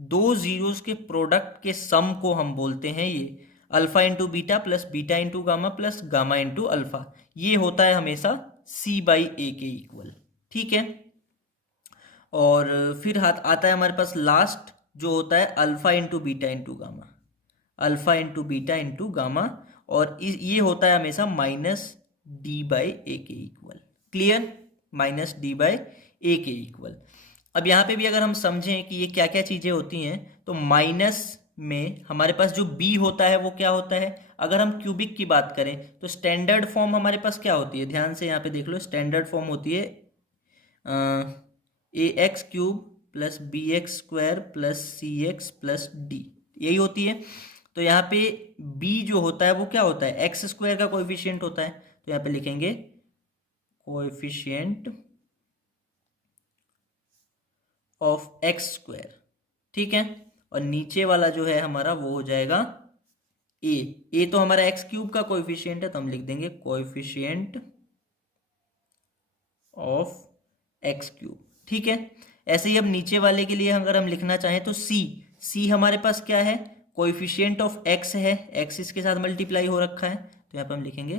2 जीरोस के प्रोडक्ट के सम को हम बोलते हैं ये alpha into beta plus beta into gamma plus gamma into alpha. ये होता है हमेशा c/a के इक्वल। ठीक है। और फिर हाथ आता है हमारे पास लास्ट जो होता है alpha into beta into gamma, alpha into beta into gamma, और ये होता है हमेशा -d/a के इक्वल। क्लियर? -d/a के इक्वल। अब यहाँ पे भी अगर हम समझें कि ये क्या क्या चीज़ें होती हैं, तो माइनस में हमारे पास जो b होता है वो क्या होता है? अगर हम क्यूबिक की बात करें तो स्टैंडर्ड फॉर्म हमारे पास क्या होती है? ध्यान से यहाँ पे देख लो, स्टैंडर्ड फॉर्म होती है ax³ plus bx² plus cx+d, यही होती है। तो यहाँ पे b जो होता है वो क्या होता है? x² का कोएफिशिएंट होता है। तो यहाँ पे लिखेंगे कोएफिशिएंट ऑफ x²। ठीक है। और नीचे वाला जो है हमारा वो हो जाएगा a तो हमारा x³ का कोएफिशिएंट है, तो हम लिख देंगे कोएफिशिएंट ऑफ x³। ठीक है। ऐसे ही अब नीचे वाले के लिए अगर हम लिखना चाहें तो c हमारे पास क्या है? कोएफिशिएंट ऑफ x है, x इसके साथ मल्टीप्लाई हो रखा है, तो यहाँ पे हम लिखेंगे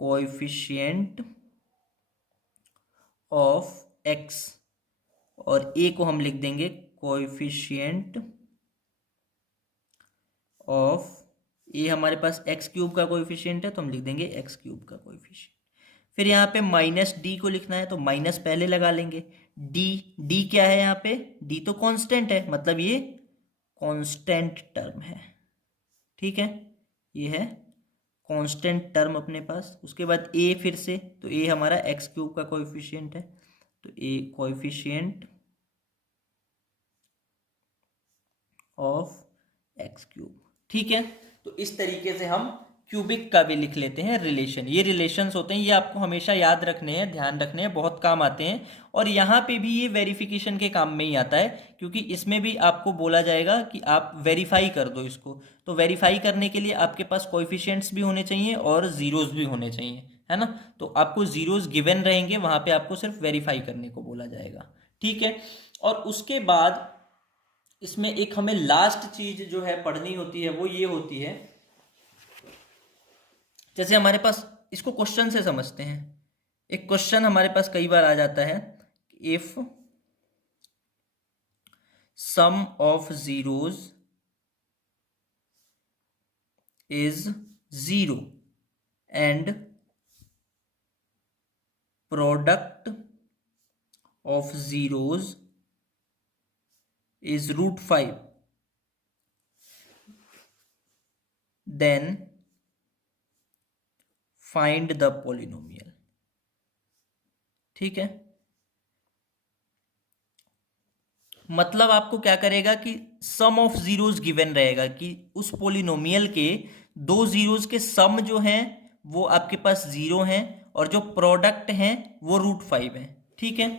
कोएफिशिएंट ऑफ x, और a को हम लिख देंगे कोएफिशिएंट ऑफ a। हमारे पास x³ का कोएफिशिएंट है, तो हम लिख देंगे x³ का कोएफिशिएंट। फिर यहाँ पे -d को लिखना है, तो माइनस पहले लगा लेंगे। d क्या है यहाँ पे? d तो कांस्टेंट है, मतलब ये कांस्टेंट टर्म है। ठीक है, ये है कांस्टेंट टर्म अपने पास। उसके बाद a फिर से, तो a हमारा x³ का कोएफिशिएंट है, तो a कोएफिशिएंट ऑफ x³। ठीक है। तो इस तरीके से हम क्यूबिक का भी लिख लेते हैं रिलेशन। ये रिलेशंस होते हैं, ये आपको हमेशा याद रखने हैं, ध्यान रखने हैं, बहुत काम आते हैं। और यहाँ पे भी ये वेरिफिकेशन के काम में ही आता है, क्योंकि इसमें भी आपको बोला जाएगा कि आप वेरीफाई कर दो इसको। तो वेरीफाई करने के लिए आपके पास कोएफिशिएंट्स भी होने चाहिए और जीरोस भी होने चाहिए, है ना? तो आपको जीरोस गिवन रहेंगे, वहाँ पे आपको सिर्फ वेरीफाई करने को बोला जाएगा। ठीक है। और उसके बाद इसमें एक हमें लास्ट चीज जो है पढ़नी होती है, वो ये होती है, जैसे हमारे पास इसको क्वेश्चन से समझते हैं। एक क्वेश्चन हमारे पास कई बार आ जाता है, if sum of zeros is 0 and product of zeros is √5, then find the polynomial. ठीक है। मतलब आपको क्या करेगा कि सम ऑफ जीरोस गिवन रहेगा, कि उस पॉलिनोमियल के 2 जीरोस के सम जो हैं वो आपके पास 0 हैं, और जो प्रोडक्ट हैं वो √5 है। ठीक है।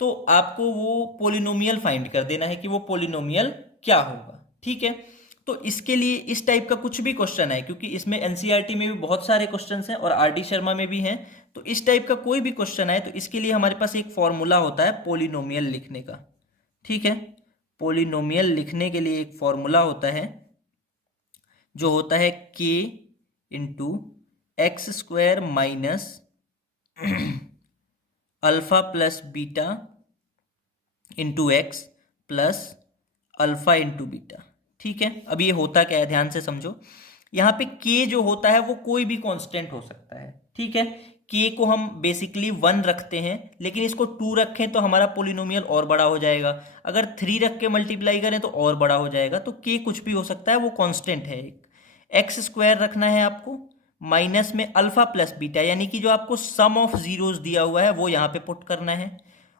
तो आपको वो पॉलिनोमियल फाइंड कर देना है कि वो पॉलिनोमियल क्या होगा। ठीक है। तो इसके लिए इस टाइप का कुछ भी क्वेश्चन है, क्योंकि इसमें एनसीईआरटी में भी बहुत सारे क्वेश्चंस हैं और आरडी शर्मा में भी हैं, तो इस टाइप का कोई भी क्वेश्चन है तो इसके लिए हमारे पास एक फॉर्मूला होता है पॉलिनोमियल लिखने का। ठीक है। पॉलिनोमियल लिखने के लिए एक फॉर्मूला होता है जो होता है k into x² minus alpha plus beta into x plus alpha into beta. ठीक है। अब ये होता क्या है, ध्यान से समझो। यहाँ पे k जो होता है वो कोई भी कांस्टेंट हो सकता है। ठीक है। के को हम बेसिकली 1 रखते हैं, लेकिन इसको 2 रखें तो हमारा पोलिनोमियल और बड़ा हो जाएगा, अगर 3 रख के मल्टीप्लाई करें तो और बड़ा हो जाएगा। तो के कुछ भी हो सकता है, वो कांस्टेंट है एक। एक्स स्क्वायर रखना है आपको, माइनस में अल्फा प्लस बीटा, यानी कि जो आपको सम ऑफ जीरोस दिया हुआ है वो यहाँ पे पुट करना है,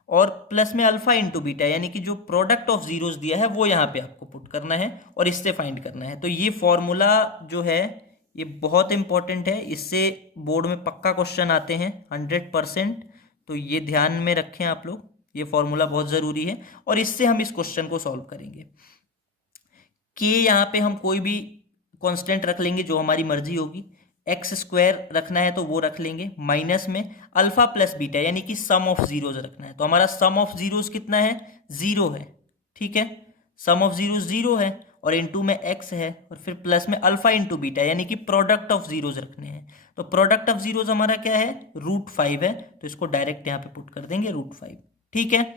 और प्लस में अल्फा इंटू बीटा, यानी कि जो प्रोडक्ट ऑफ जीरोस दिया है वो यहाँ पे आपको पुट करना है और इससे फाइंड करना है। तो ये फॉर्मूला जो है ये बहुत इंपॉर्टेंट है, इससे बोर्ड में पक्का क्वेश्चन आते हैं 100%। तो ये ध्यान में रखें आप लोग, ये फॉर्मूला बहुत ज़रूरी है और इससे हम इस क्वेश्चन को सॉल्व करेंगे। के यहाँ पे हम कोई भी कांस्टेंट रख लेंगे जो हमारी मर्जी होगी, एक्स स्क्वायर रखना है तो वो रख लेंगे, माइनस में अल्फा प्लस बीटा यानी कि सम ऑफ जीरोज रखना है। तो हमारा सम ऑफ जीरोज कितना है, 0 है, ठीक है, सम ऑफ जीरोज 0 है, और इनटू में एक्स है, और फिर प्लस में अल्फा इंटू बीटा यानी कि प्रोडक्ट ऑफ जीरोज रखने हैं। तो प्रोडक्ट ऑफ जीरोज हमारा क्या है, √5 है, तो इसको डायरेक्ट यहाँ पे पुट कर देंगे √5, ठीक है,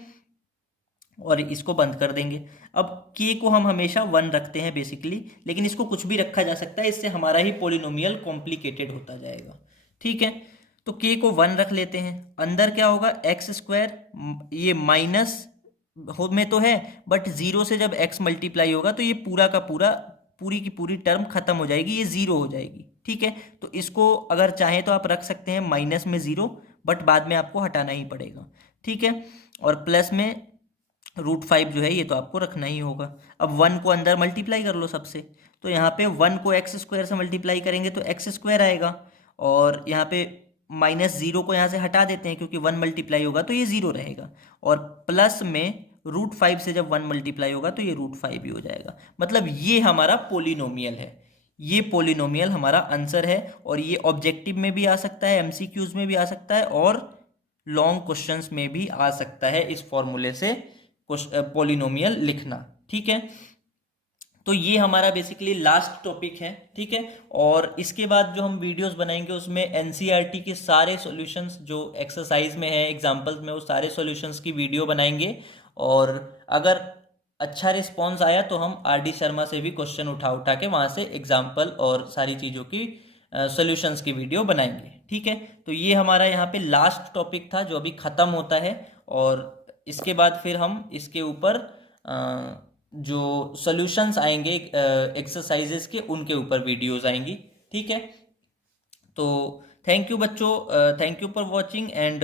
और इसको बंद कर देंगे। अब के को हम हमेशा 1 रखते हैं बेसिकली, लेकिन इसको कुछ भी रखा जा सकता है, इससे हमारा ही पोलिनोमियल कॉम्प्लिकेटेड होता जाएगा, ठीक है। तो के को 1 रख लेते हैं, अंदर क्या होगा, एक्स स्क्वायर, ये माइनस में तो है बट 0 से जब x मल्टीप्लाई होगा तो ये पूरा का पूरा, पूरी की पूरी टर्म खत्म हो जाएगी, ये 0 हो जाएगी, ठीक है। तो इसको अगर चाहें तो आप रख सकते हैं माइनस में 0, बट बाद में आपको हटाना ही पड़ेगा, ठीक है, और प्लस में √5 जो है ये तो आपको रखना ही होगा। अब 1 को अंदर मल्टीप्लाई कर लो सबसे, तो यहाँ पे 1 को एक्स स्क्वायर से मल्टीप्लाई करेंगे तो एक्स स्क्वायर आएगा, और यहाँ पे माइनस 0 को यहाँ से हटा देते हैं क्योंकि 1 मल्टीप्लाई होगा तो ये 0 रहेगा, और प्लस में √5 से जब 1 मल्टीप्लाई होगा तो ये √5 भी हो जाएगा। मतलब ये हमारा पोलिनोमियल है, ये पोलिनोमियल हमारा आंसर है, और ये ऑब्जेक्टिव में भी आ सकता है, एमसीक्यूज में भी आ सकता है, और लॉन्ग क्वेश्चंस में भी आ सकता है इस फॉर्मूले से पोलिनोमियल लिखना, ठीक है। तो ये हमारा बेसिकली लास्ट टॉपिक है, ठीक है, और इसके बाद जो हम वीडियोस बनाएंगे उसमें एनसीईआरटी के सारे सॉल्यूशंस जो एक्सरसाइज में है, एग्जांपल्स में, वो सारे सॉल्यूशंस की वीडियो बनाएंगे, और अगर अच्छा रिस्पॉन्स आया तो हम आरडी शर्मा से भी क्वेश्चन उठा उठा के वहाँ से एग्जाम्पल और सारी चीज़ों की सॉल्यूशंस की वीडियो बनाएंगे, ठीक है। तो ये हमारा यहाँ पे लास्ट टॉपिक था जो अभी ख़त्म होता है, और इसके बाद फिर हम इसके ऊपर जो सॉल्यूशंस आएंगे एक्सरसाइजेस के, उनके ऊपर वीडियोस आएंगी, ठीक है। तो थैंक यू बच्चों, thank you for watching, and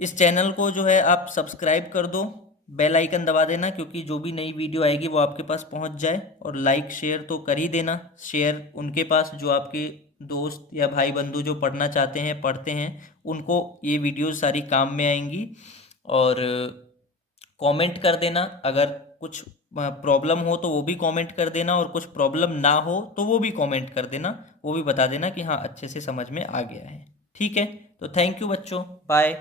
इस चैनल को जो है आप सब्सक्राइब कर दो, बेल आइकन दबा देना क्योंकि जो भी नई वीडियो आएगी वो आपके पास पहुंच जाए, और लाइक शेयर तो कर ही देना, शेयर उनके पास जो आपके दोस्त या भाई बंधु जो पढ़ना चाहते हैं, पढ़ते हैं, उनको ये वीडियोस सारी काम में आएंगी। और कमेंट कर देना, अगर कुछ प्रॉब्लम हो तो वो भी कमेंट कर देना, और कुछ प्रॉब्लम ना हो तो वो भी कमेंट कर देना, वो भी बता देना कि हाँ अच्छे से समझ में आ गया है, ठीक है। तो थैंक यू बच्चों, बाय।